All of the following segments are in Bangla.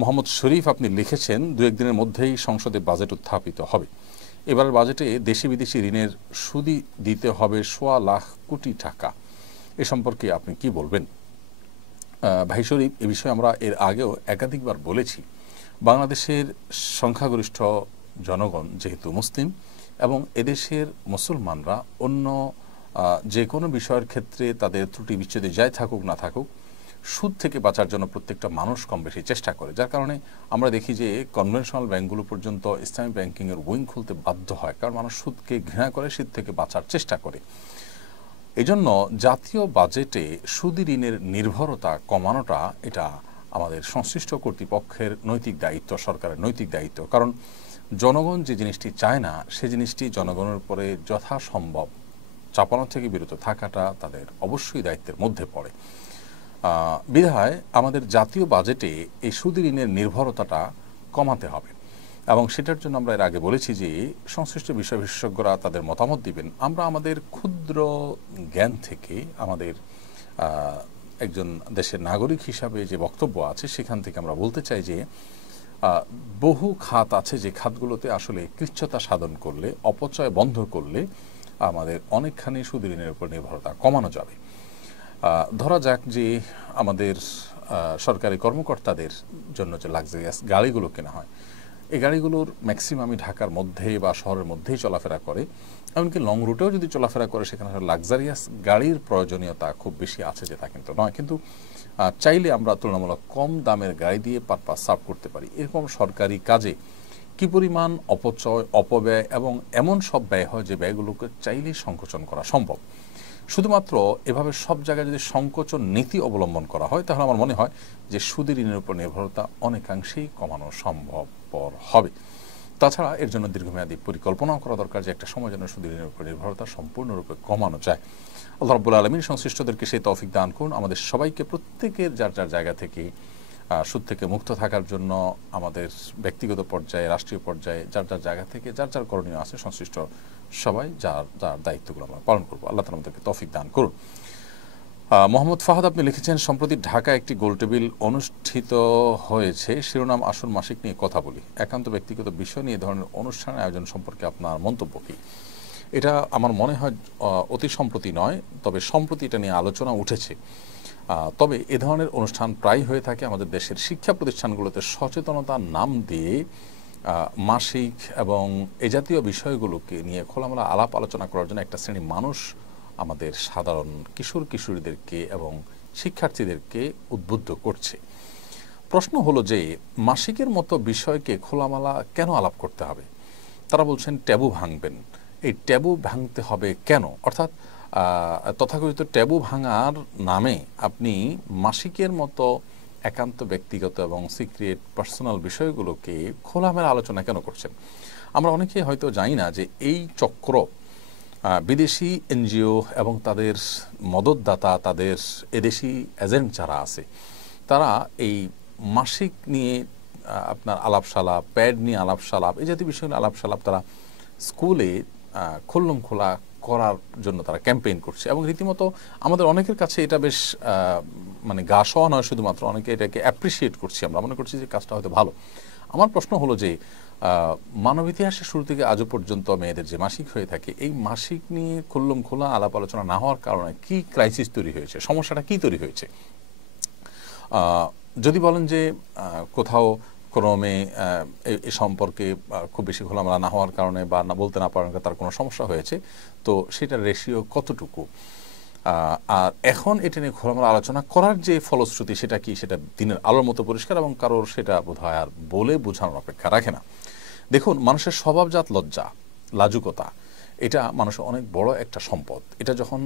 মোহাম্মদ শরীফ আপনি লিখেছেন, দু একদিনের মধ্যেই সংসদে বাজেট উত্থাপিত হবে। এবারের বাজেটে দেশি বিদেশি ঋণের সুদই দিতে হবে ১.৫ লাখ কোটি টাকা। এ সম্পর্কে আপনি কি বলবেন? ভাই শরীফ, এ বিষয়ে আমরা এর আগেও একাধিকবার বলেছি, বাংলাদেশের সংখ্যাগরিষ্ঠ জনগণ যেহেতু মুসলিম এবং এদেশের মুসলমানরা অন্য যে কোনো বিষয়ের ক্ষেত্রে তাদের ত্রুটি বিচ্ছেদে যাই থাকুক না থাকুক, সুদ থেকে বাঁচার জন্য প্রত্যেকটা মানুষ কম বেশি চেষ্টা করে। যার কারণে আমরা দেখি যে কনভেনশনাল ব্যাংকগুলো পর্যন্ত ইসলামী ব্যাংকিংয়ের উইং খুলতে বাধ্য হয়, কারণ মানুষ সুদকে ঘৃণা করে, সুদ থেকে বাঁচার চেষ্টা করে। এজন্য জাতীয় বাজেটে সুদি ঋণের নির্ভরতা কমানোটা এটা আমাদের সংশ্লিষ্ট কর্তৃপক্ষের নৈতিক দায়িত্ব, সরকারের নৈতিক দায়িত্ব। কারণ জনগণ যে জিনিসটি চায় না, সে জিনিসটি জনগণের উপরে যথাসম্ভব চাপানো থেকে বিরত থাকাটা তাদের অবশ্যই দায়িত্বের মধ্যে পড়ে। বিধায় আমাদের জাতীয় বাজেটে এই সুদি ঋণের নির্ভরতাটা কমাতে হবে এবং সেটার জন্য আমরা এর আগে বলেছি যে সংশ্লিষ্ট বিষয় বিশেষজ্ঞরা তাদের মতামত দিবেন। আমরা আমাদের ক্ষুদ্র জ্ঞান থেকে, আমাদের একজন দেশের নাগরিক হিসাবে যে বক্তব্য আছে সেখান থেকে আমরা বলতে চাই যে বহু খাত আছে যে খাতগুলোতে আসলে কৃচ্ছতা সাধন করলে, অপচয় বন্ধ করলে আমাদের অনেকখানি সুদি ঋণের উপর নির্ভরতা কমানো যাবে। ধরা যাক যে আমাদের সরকারি কর্মকর্তাদের জন্য যে লাক্সারিয়াস গাড়িগুলো কেনা হয়, এই গাড়িগুলোর ম্যাক্সিমামই ঢাকার মধ্যে বা শহরের মধ্যেই চলাফেরা করে। এমনকি লং রুটেও যদি চলাফেরা করে সেখানে লাক্সারিয়াস গাড়ির প্রয়োজনীয়তা খুব বেশি আছে যে তা কিন্তু নয়। কিন্তু চাইলে আমরা তুলনামূলক কম দামের গাড়ি দিয়ে পারপাস সার্ভ করতে পারি। এরকম সরকারি কাজে কি পরিমাণ অপচয়, অপব্যয় এবং এমন সব ব্যয় হয় যে ব্যয়গুলোকে চাইলেই সংকোচন করা সম্ভব। শুধুমাত্র এভাবে সব জায়গায় যদি সংকোচন নীতি অবলম্বন করা হয়, তাহলে আমার মনে হয় যে সুদি ঋণের উপর নির্ভরতা অনেকাংশেই কমানো সম্ভবপর হবে। তাছাড়া এর জন্য দীর্ঘমেয়াদী পরিকল্পনাও করা দরকার যে একটা সময় যেন সুদি ঋণের উপর নির্ভরতা সম্পূর্ণরূপে কমানো যায়। আল্লাহ রাব্বুল আলামিন সংশ্লিষ্টদেরকে সেই তৌফিক দান করুন। আমাদের সবাইকে প্রত্যেকের যার যার জায়গা থেকে সুদ থেকে মুক্ত থাকার জন্য আমাদের ব্যক্তিগত পর্যায়ে, রাষ্ট্রীয় পর্যায়ে যার যার জায়গা থেকে যার যার করণীয় আছে, সংশ্লিষ্ট সবাই যার যার দায়িত্বগুলো আমরা পালন করবো। আল্লাহ তাআলা আমাদেরকে তৌফিক দান করুন। মোহাম্মদ ফাহাদ আপনি লিখেছেন, সম্প্রতি ঢাকা একটি গোলটেবিল অনুষ্ঠিত হয়েছে, শিরোনাম আসুন মাসিক নিয়ে কথা বলি। একান্ত ব্যক্তিগত বিষয় নিয়ে এ ধরনের অনুষ্ঠানের আয়োজন সম্পর্কে আপনার মন্তব্য কী? এটা আমার মনে হয় অতি সম্প্রতি নয়, তবে সম্প্রতি এটা নিয়ে আলোচনা উঠেছে। তবে এ ধরনের অনুষ্ঠান প্রায় হয়ে থাকে আমাদের দেশের শিক্ষা প্রতিষ্ঠানগুলোতে সচেতনতার নাম দিয়ে মাসিক এবং এ জাতীয় বিষয়গুলোকে নিয়ে খোলামেলা আলাপ আলোচনা করার জন্য একটা শ্রেণী মানুষ আমাদের সাধারণ কিশোর কিশোরীদেরকে এবং শিক্ষার্থীদেরকে উদ্বুদ্ধ করছে। প্রশ্ন হলো যে মাসিকের মতো বিষয়কে খোলামেলা কেন আলাপ করতে হবে? তারা বলছেন ট্যাবু ভাঙবেন। এই ট্যাবু ভাঙতে হবে কেন? অর্থাৎ তথাকথিত ট্যাবু ভাঙার নামে আপনি মাসিকের মতো একান্ত ব্যক্তিগত এবং সিক্রেট পার্সোনাল বিষয়গুলোকে খোলামেলা আলোচনা কেন করছেন? আমরা অনেকেই হয়তো জানি না যে এই চক্র বিদেশি এনজিও এবং তাদের মদতদাতা, তাদের এদেশি এজেন্ট যারা আছে, তারা এই মাসিক নিয়ে আপনার আলাপসালাপ, প্যাড নিয়ে আলাপসালাপ, এই জাতীয় বিষয় নিয়ে আলাপসালাপ তারা স্কুলে খুল্লম খোলা করার জন্য তারা ক্যাম্পেইন করছে এবং রীতিমতো আমাদের অনেকের কাছে এটা বেশ মানে গা সওয়া নয়, শুধুমাত্র অনেকে এটাকে অ্যাপ্রিসিয়েট করছি। আমরা মনে করছি যে কাজটা হয়তো ভালো। আমার প্রশ্ন হলো যে মানব ইতিহাসের শুরু থেকে আজও পর্যন্ত মেয়েদের যে মাসিক হয়ে থাকে, এই মাসিক নিয়ে খুল্লম খোলা আলাপ আলোচনা না হওয়ার কারণে কি ক্রাইসিস তৈরি হয়েছে, সমস্যাটা কি তৈরি হয়েছে? যদি বলেন যে কোথাও কোনো মেয়ে এ সম্পর্কে খুব বেশি খোলামেলা না হওয়ার কারণে বা না বলতে না পারার তার কোনো সমস্যা হয়েছে, তো সেটার রেশিও কতটুকু? আর এখন এটা নিয়ে খোলামেলা আলোচনা করার যে ফলশ্রুতি সেটা কি, সেটা দিনের আলোর মতো পরিষ্কার এবং কারোর সেটা বোধহয় আর বলে বোঝানোর অপেক্ষা রাখে না। দেখুন, মানুষের স্বভাবজাত লজ্জা, লাজুকতা, এটা মানুষের অনেক বড় একটা সম্পদ। এটা যখন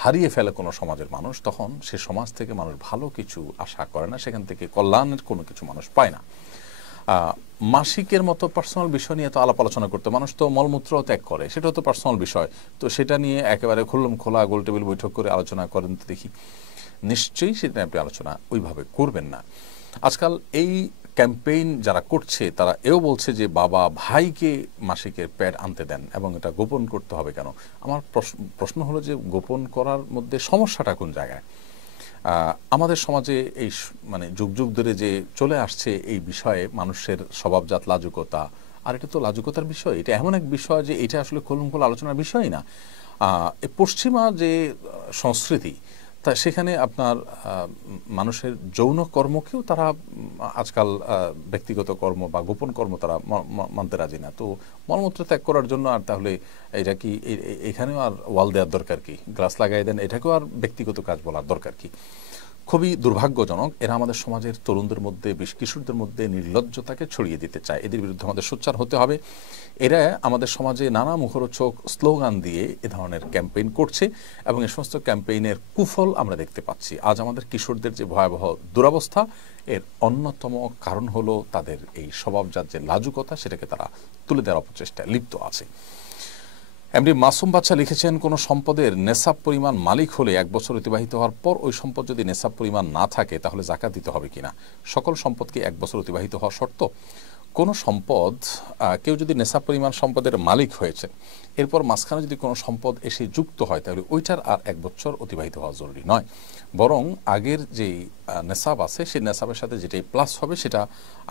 হারিয়ে ফেলে কোনো সমাজের মানুষ, তখন সে সমাজ থেকে মানুষ ভালো কিছু আশা করে না, সেখান থেকে কল্যাণের কোনো কিছু মানুষ পায় না। মাসিকের মতো পার্সোনাল বিষয় নিয়ে তো আলাপ আলোচনা করতে, মানুষ তো মলমূত্র ত্যাগ করে, সেটাও তো পার্সোনাল বিষয়, তো সেটা নিয়ে একেবারে খুল্লম খোলা গোল টেবিল বৈঠক করে আলোচনা করেন তো দেখি? নিশ্চয়ই সেটা আপনি আলোচনা ওইভাবে করবেন না। আজকাল এই ক্যাম্পেইন যারা করছে তারা এও বলছে যে বাবা ভাইকে মাসিকের প্যাড আনতে দেন এবং এটা গোপন করতে হবে কেন? আমার প্রশ্ন হলো যে গোপন করার মধ্যে সমস্যাটা কোন জায়গায়? আমাদের সমাজে এই মানে যুগ যুগ ধরে যে চলে আসছে এই বিষয়ে মানুষের স্বভাবজাত লাজুকতা, আর এটা তো লাজুকতার বিষয়, এটা এমন এক বিষয় যে এটা আসলে খোলামেলা আলোচনার বিষয়ই না। এই পশ্চিমা যে সংস্কৃতি, তা সেখানে আপনার মানুষের যৌন কর্মকেও তারা আজকাল ব্যক্তিগত কর্ম বা গোপন কর্ম তারা মানতে রাজি না। তো মলমূত্র ত্যাগ করার জন্য আর তাহলে এটা কি এখানেও আর ওয়াল দেওয়ার দরকার কি, গ্লাস লাগাই দেন, এটাকেও আর ব্যক্তিগত কাজ বলার দরকার কি? খুবই দুর্ভাগ্যজনক। এরা আমাদের সমাজের তরুণদের মধ্যে, বিশেষ কিশোরদের মধ্যে নির্লজ্জতাকে ছড়িয়ে দিতে চায়। এদের বিরুদ্ধে আমাদের সোচ্চার হতে হবে। এরা আমাদের সমাজে নানা মুখরোচক স্লোগান দিয়ে এ ধরনের ক্যাম্পেইন করছে এবং এই সমস্ত ক্যাম্পেইনের কুফল আমরা দেখতে পাচ্ছি। আজ আমাদের কিশোরদের যে ভয়াবহ দুরবস্থা, এর অন্যতম কারণ হলো তাদের এই স্বভাবজাত যে লাজুকতা, সেটাকে তারা তুলে দেওয়ার অপচেষ্টায় লিপ্ত আছে। এমডি মাসুম বাচ্চা লিখেছেন, কোনো সম্পদের নেশাব পরিমাণ মালিক হলে 1 বছর অতিবাহিত হওয়ার পর ওই সম্পদ যদি নেশাব পরিমাণ না থাকে তাহলে যাকাত দিতে হবে কিনা? সকল সম্পদকে 1 বছর অতিবাহিত হওয়া শর্ত? কোনো সম্পদ, কেউ যদি নেশাব পরিমাণ সম্পদের মালিক হয়েছে, এরপর মাঝখানে যদি কোনো সম্পদ এসে যুক্ত হয় তাহলে ওইটার আর 1 বছর অতিবাহিত হওয়া জরুরি নয়, বরং আগের যেই নেশাব আছে সেই নেশাবের সাথে যেটাই প্লাস হবে সেটা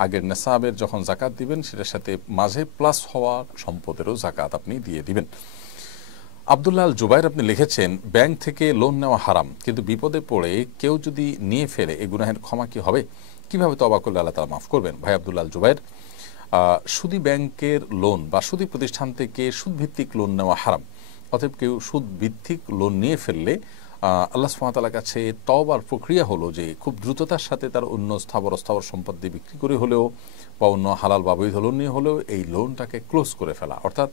আগের নেশাবের যখন জাকাত দিবেন সেটার সাথে মাঝে প্লাস হওয়া সম্পদেরও জাকাত আপনি দিয়ে দিবেন। আব্দুল্লাহ আল জুবাইর আপনি লিখেছেন, ব্যাংক থেকে লোন নেওয়া হারাম, কিন্তু বিপদে পড়ে কেউ যদি নিয়ে ফেলে এই গুনাহের ক্ষমা কি হবে? কিভাবে তওবা করলে আল্লাহ তাআলা মাফ করবেন? ভাই আব্দুল্লাহ আল জুবাইর, সুদী ব্যাংকের লোন বা সুদী প্রতিষ্ঠান থেকে সুদভিত্তিক লোন নেওয়া হারাম। অতএব কেউ সুদভিত্তিক লোন নিয়ে ফেললে আল্লাহ সুবহানাহু ওয়া তাআলার কাছে তওবার প্রক্রিয়া হলো যে খুব দ্রুততার সাথে তার অন্য স্থাবর সম্পত্তি বিক্রি করে হলেও বা অন্য হালাল বা বৈধ লোন নিয়ে হলেও এই লোনটাকে ক্লোজ করে ফেলা, অর্থাৎ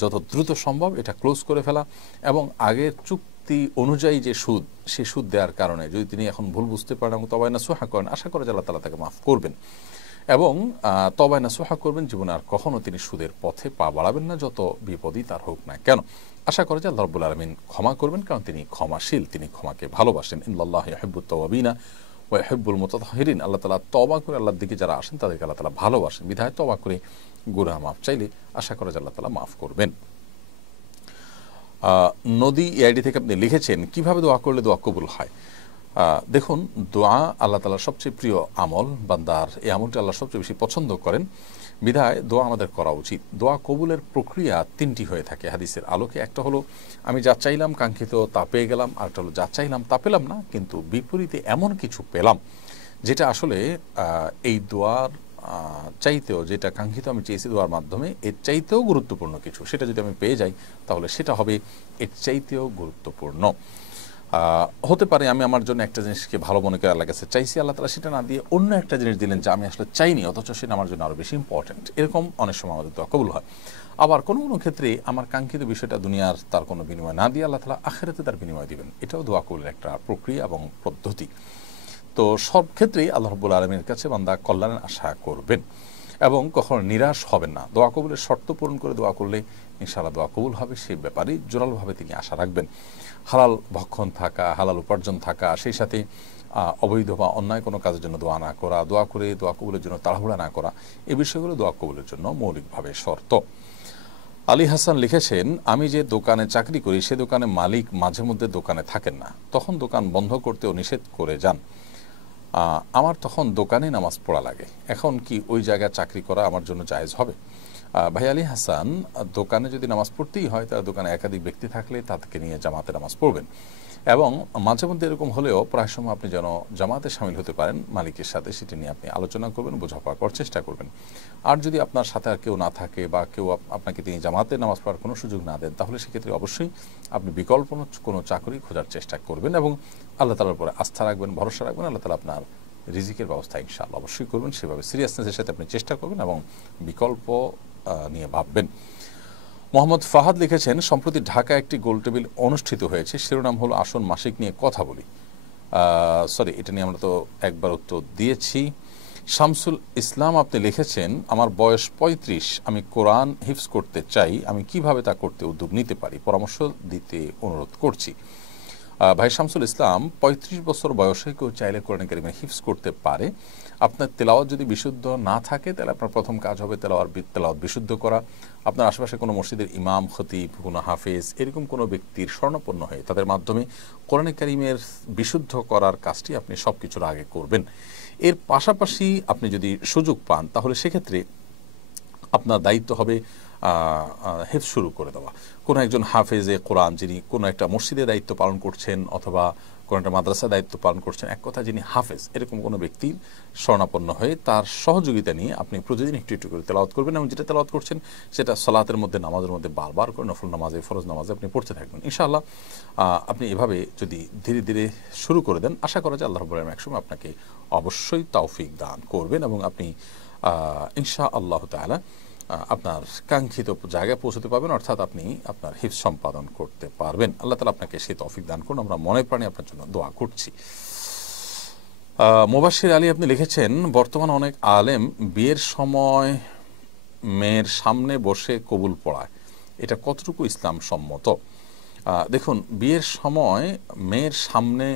যত দ্রুত সম্ভব এটা ক্লোজ করে ফেলা এবং আগের চুক্তি অনুযায়ী যে সুদ, সে সুদ দেওয়ার কারণে যদি তিনি এখন ভুল বুঝতে পারেন এবং তওবা নাসুহা করেন, আশা করে যে আল্লাহ তাআলা তাকে মাফ করবেন এবং তওবা নাসুহা করবেন, জীবনে আর কখনো তিনি সুদের পথে পা বাড়াবেন না, যত বিপদই তার হোক না কেন। আশা করে যে আল্লাহ রাব্বুল আলামিন ক্ষমা করবেন, কারণ তিনি ক্ষমাশীল, তিনি ক্ষমাকে ভালোবাসেন। ইন্নাল্লাহা ইউহিব্বুত তাওয়াবিনা ওয়া ইউহিব্বুল মুতাতাহহিরিন। আল্লাহ তাআলা তওবা করে আল্লাহর দিকে যারা আসেন তাদেরকে আল্লাহ তাআলা ভালোবাসেন, বিধায় তওবা করে গুনাহ মাফ চাইলে আশা করে যে আল্লাহ তাআলা মাফ করবেন। নদী আইডি থেকে আপনি লিখেছেন, কিভাবে দোয়া করলে দোয়া কবুল হয়? দেখুন, দোয়া আল্লাহ তাআলার সবচেয়ে প্রিয় আমল, বান্দার এই আমলটি আল্লাহ সবচেয়ে বেশি পছন্দ করেন, বিধায় দোয়া আমাদের করা উচিত। দোয়া কবুলের প্রক্রিয়া 3টি হয়ে থাকে হাদিসের আলোকে। একটা হলো আমি যা চাইলাম কাঙ্ক্ষিত তা পেয়ে গেলাম, আরেকটা হলো যা চাইলাম তা পেলাম না কিন্তু বিপরীতে এমন কিছু পেলাম যেটা আসলে এই দোয়ার চাইতেও, যেটা কাঙ্ক্ষিত আমি চেয়েছি দোয়ার মাধ্যমে, এর চাইতেও গুরুত্বপূর্ণ কিছু, সেটা যদি আমি পেয়ে যাই তাহলে সেটা হবে এর চাইতেও গুরুত্বপূর্ণ। হতে পারে আমি আমার জন্য একটা জিনিসকে ভালো মনে করে আল্লাহর কাছে চাইছি, আল্লাহ তাআলা সেটা না দিয়ে অন্য একটা জিনিস দিলেন যা আমি আসলে চাইনি, অথচ সেটা আমার জন্য আরও বেশি ইম্পর্টেন্ট। এরকম অনেক সময় আমাদের দোয়া কবুল হয়। আবার কোনো কোনো ক্ষেত্রে আমার কাঙ্ক্ষিত বিষয়টা দুনিয়ার তার কোনো বিনিময় না দিয়ে আল্লাহ তাআলা আখিরাতে তার বিনিময় দিবেন। এটাও দোয়া কবুলের একটা প্রক্রিয়া এবং পদ্ধতি। তো সব ক্ষেত্রেই আল্লাহ রাব্বুল আলামিনের কাছে বান্দা কল্যাণের আশা করবেন এবং কখনো নিরাশ হবেন না। দোয়া কবুলের শর্ত পূরণ করে দোয়া করলে ইনশাআল্লাহ দোয়া কবুল হবে, সেই ব্যাপারে জোরালোভাবে তিনি আশা রাখবেন। হালাল ভক্ষণ থাকা, হালাল উপার্জন থাকা, সেই সাথে অবৈধ বা অন্যায় কোনো কাজের জন্য দোয়া না করা, দোয়া করে দোয়া কবুলের জন্য তাড়াহুড়া না করা, এই বিষয়গুলো দোয়া কবুলের জন্য মৌলিকভাবে শর্ত। আলী হাসান লিখেছেন, আমি যে দোকানে চাকরি করি সে দোকানে মালিক মাঝে মধ্যে দোকানে থাকেন না, তখন দোকান বন্ধ করতেও নিষেধ করে যান। আমার তখন দোকানে নামাজ পড়া লাগে, এখন কি ওই জায়গায় চাকরি করা আমার জন্য জায়েজ হবে? ভাই আলী হাসান, দোকানে যদি নামাজ পড়তেই হয় তার দোকানে একাধিক ব্যক্তি থাকলে তাদেরকে নিয়ে জামাতে নামাজ পড়বেন এবং মাঝে মধ্যে এরকম হলেও প্রায় সময় আপনি যেন জামাতে সামিল হতে পারেন মালিকের সাথে, সেটি নিয়ে আপনি আলোচনা করবেন, বোঝাপড়া করার চেষ্টা করবেন। আর যদি আপনার সাথে আর কেউ না থাকে বা কেউ আপনাকে তিনি জামাতে নামাজ পড়ার কোনো সুযোগ না দেন, তাহলে সেক্ষেত্রে অবশ্যই আপনি বিকল্প কোনো চাকরি খোঁজার চেষ্টা করবেন এবং আল্লাহ তাআলার উপরে আস্থা রাখবেন, ভরসা রাখবেন। আল্লাহ তাআলা আপনার রিজিকের ব্যবস্থা ইনশাআল্লাহ অবশ্যই করবেন। সেভাবে সিরিয়াসনেসের সাথে আপনি চেষ্টা করবেন এবং বিকল্প নিয়ে ভাববেন। মোহাম্মদ ফাহাদ লিখেছেন, সম্প্রতি ঢাকায় একটি গোলটেবিল অনুষ্ঠিত হয়েছে, শিরোনাম হলো আসন মাসিক নিয়ে কথা বলি। সরি, এটা নিয়ে আমরা তো একবার উত্তর দিয়েছি। শামসুল ইসলাম আপনি লিখেছেন, আমার বয়স 35, আমি কোরআন হিফজ করতে চাই, আমি কিভাবে তা করতে উদ্যোগ নিতে পারি, পরামর্শ দিতে অনুরোধ করছি। ভাই শামসুল ইসলাম, ৩৫ বছর বয়সে কেউ চাইলে কোরআন কারীমের হিফজ করতে পারে। আপনার তেলাওয়াত যদি বিশুদ্ধ না থাকে তাহলে আপনার প্রথম কাজ হবে তেলাওয়াত বিশুদ্ধ করা। আপনার আশেপাশে কোনো মসজিদের ইমাম, খতিব, কোনো হাফেজ এরকম কোনো ব্যক্তির শরণাপন্ন হয়ে তাদের মাধ্যমে কোরআন কারীমের বিশুদ্ধ করার কাজটি আপনি সব কিছুর আগে করবেন। এর পাশাপাশি আপনি যদি সুযোগ পান তাহলে সেক্ষেত্রে আপনার দায়িত্ব হবে হেফজ শুরু করে দেওয়া। কোনো একজন হাফেজে কোরআন যিনি কোনো একটা মসজিদে দায়িত্ব পালন করছেন অথবা কোনো একটা মাদ্রাসা দায়িত্ব পালন করছেন, এক কথা যিনি হাফেজ, এরকম কোনো ব্যক্তির শরণাপন্ন হয়ে তার সহযোগিতা নিয়ে আপনি প্রতিদিন একটু একটু করে তেলাওয়াত করবেন এবং যেটা তেলাওয়াত করছেন সেটা সালাতের মধ্যে, নামাজের মধ্যে বারবার করে নফল নামাজে, ফরজ নামাজে আপনি পড়তে থাকবেন। ইনশাআল্লাহ আপনি এভাবে যদি ধীরে ধীরে শুরু করে দেন, আশা করা যায় আল্লাহ রাব্বুল আলামিন একসময় আপনাকে অবশ্যই তৌফিক দান করবেন এবং আপনি ইনশাআল্লাহ তাআলা আপনার কাঙ্ক্ষিত জায়গায় পৌঁছতে পারবেন, অর্থাৎ আপনি আপনার হিফজ সম্পাদন করতে পারবেন। আল্লাহ তাআলা আপনাকে সেই তৌফিক দান করুন। আমরা মনে প্রাণে আপনার জন্য দোয়া করছি। মুবাশশির আলী আপনি লিখেছেন, বর্তমানে অনেক আলেম বিয়ের সময় মেয়ের সামনে বসে কবুল পড়ায়, এটা কতটুকু ইসলাম সম্মত? দেখুন, বিয়ের সময় মেয়ের সামনে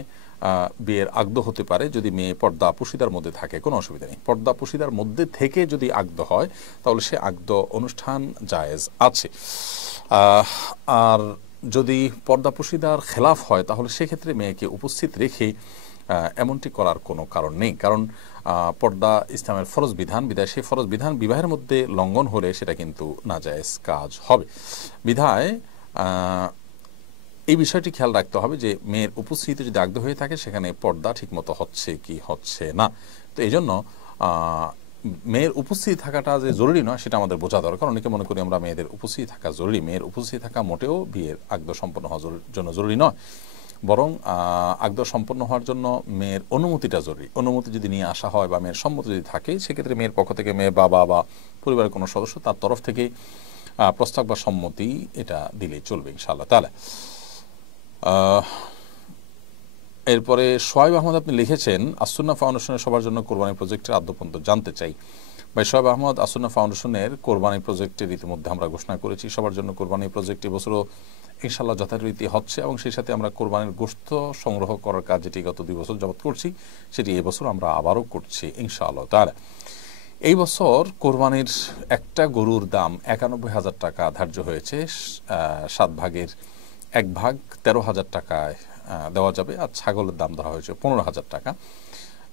বিয়ের আগদ হতে পারে যদি মেয়ে পর্দা পুশিদার মধ্যে থাকে, কোনো অসুবিধা নেই। পর্দা পুশিদার মধ্যে থেকে যদি আগদ হয় তাহলে সে আগদ অনুষ্ঠান জায়েজ আছে। আর যদি পর্দা পুশিদার খেলাফ হয় তাহলে সেক্ষেত্রে মেয়েকে উপস্থিত রেখে এমনটি করার কোনো কারণ নেই, কারণ পর্দা ইসলামের ফরজ বিধান, বিধায় সেই ফরজ বিধান বিবাহের মধ্যে লঙ্ঘন হলে সেটা কিন্তু নাজায়েজ কাজ হবে। বিধায় এই বিষয়টি খেয়াল রাখতে হবে যে মেয়ের উপস্থিতি যদি আগদ হয়ে থাকে সেখানে পর্দা ঠিকমতো হচ্ছে কি হচ্ছে না। তো এই জন্য মেয়ের উপস্থিতি থাকাটা যে জরুরি নয় সেটা আমাদের বোঝা দরকার। অনেকে মনে করি আমরা মেয়েদের উপস্থিতি থাকা জরুরি। মেয়ের উপস্থিতি থাকা মোটেও বিয়ের আগদ সম্পন্ন হওয়ার জন্য জরুরি নয়, বরং আগদ সম্পন্ন হওয়ার জন্য মেয়ের অনুমতিটা জরুরি। অনুমতি যদি নিয়ে আসা হয় বা মেয়ের সম্মতি যদি থাকে সেক্ষেত্রে মেয়ের পক্ষ থেকে মেয়ের বাবা বা পরিবারের কোনো সদস্য তার তরফ থেকে প্রস্তাব বা সম্মতি এটা দিলেই চলবে ইনশাআল্লাহ তাআলা। এরপরে সোহাইব আহমদ আপনি লিখেছেন, আসুন্নাহ ফাউন্ডেশনের সবার জন্য কোরবানি প্রজেক্টের আদ্যপন্ত জানতে চাই। ভাই সোহাইব আহমদ, আসুন্নাহ ফাউন্ডেশনের কোরবানি প্রজেক্টের ইতিমধ্যে আমরা ঘোষণা করেছি সবার জন্য কোরবানি প্রজেক্ট এবছরও ইনশাআল্লাহ যথারীতি হচ্ছে এবং সেই সাথে আমরা কোরবানির গোশত সংগ্রহ করার কাজ যেটি গত 2 বছর যাবত করছি সেটি এবছর আমরা আবারও করছি ইনশাআল্লাহ তাআলা। এই বছর কোরবানির একটা গরুর দাম ৯১,০০০ টাকা ধার্য হয়েছে। 7 ভাগের 1 ভাগ 13,000 টাকায় দেওয়া যাবে, আর ছাগলের দাম ধরা হয়েছে 15,000 টাকা।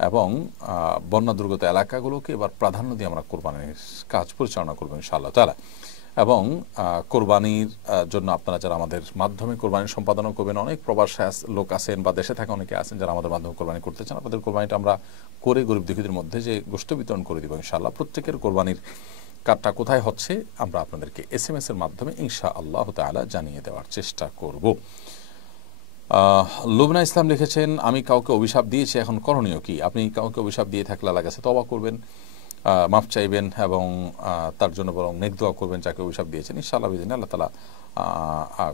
এবং বন্যা দুর্গত এলাকাগুলোকে এবার প্রাধান্য দিয়ে আমরা কোরবানির কাজ পরিচালনা করবো ইনশাআল্লাহ তাআলা। এবং কোরবানির জন্য আপনারা যারা আমাদের মাধ্যমে কোরবানি সম্পাদনা করবেন, অনেক প্রবাসী লোক আছেন বা দেশে থাকা অনেকে আছেন যারা আমাদের মাধ্যমে কোরবানি করতে চান, আপনাদের কোরবানিটা আমরা করে গরিব দুঃখীদের মধ্যে যে গোশত বিতরণ করে দিব ইনশাআল্লাহ। প্রত্যেকের কোরবানির কার্ডটা কোথায় হচ্ছে আমরা আপনাদেরকে SMS এর মাধ্যমে ইনশাআল্লাহ তাআলা জানিয়ে দেওয়ার চেষ্টা করব। লুবনা ইসলাম লিখেছেন, আমি কাউকে অভিশাপ দিয়েছি, এখন করণীয় কি? আপনি কাউকে অভিশাপ দিয়ে থাকলে আল্লাহর কাছে তওবা করবেন, মাফ চাইবেন এবং তার জন্য বরং নেক দোয়া করবেন যাকে অভিশাপ দিয়েছেন। ইনশাআল্লাহ বিদিন আল্লাহ তাআলা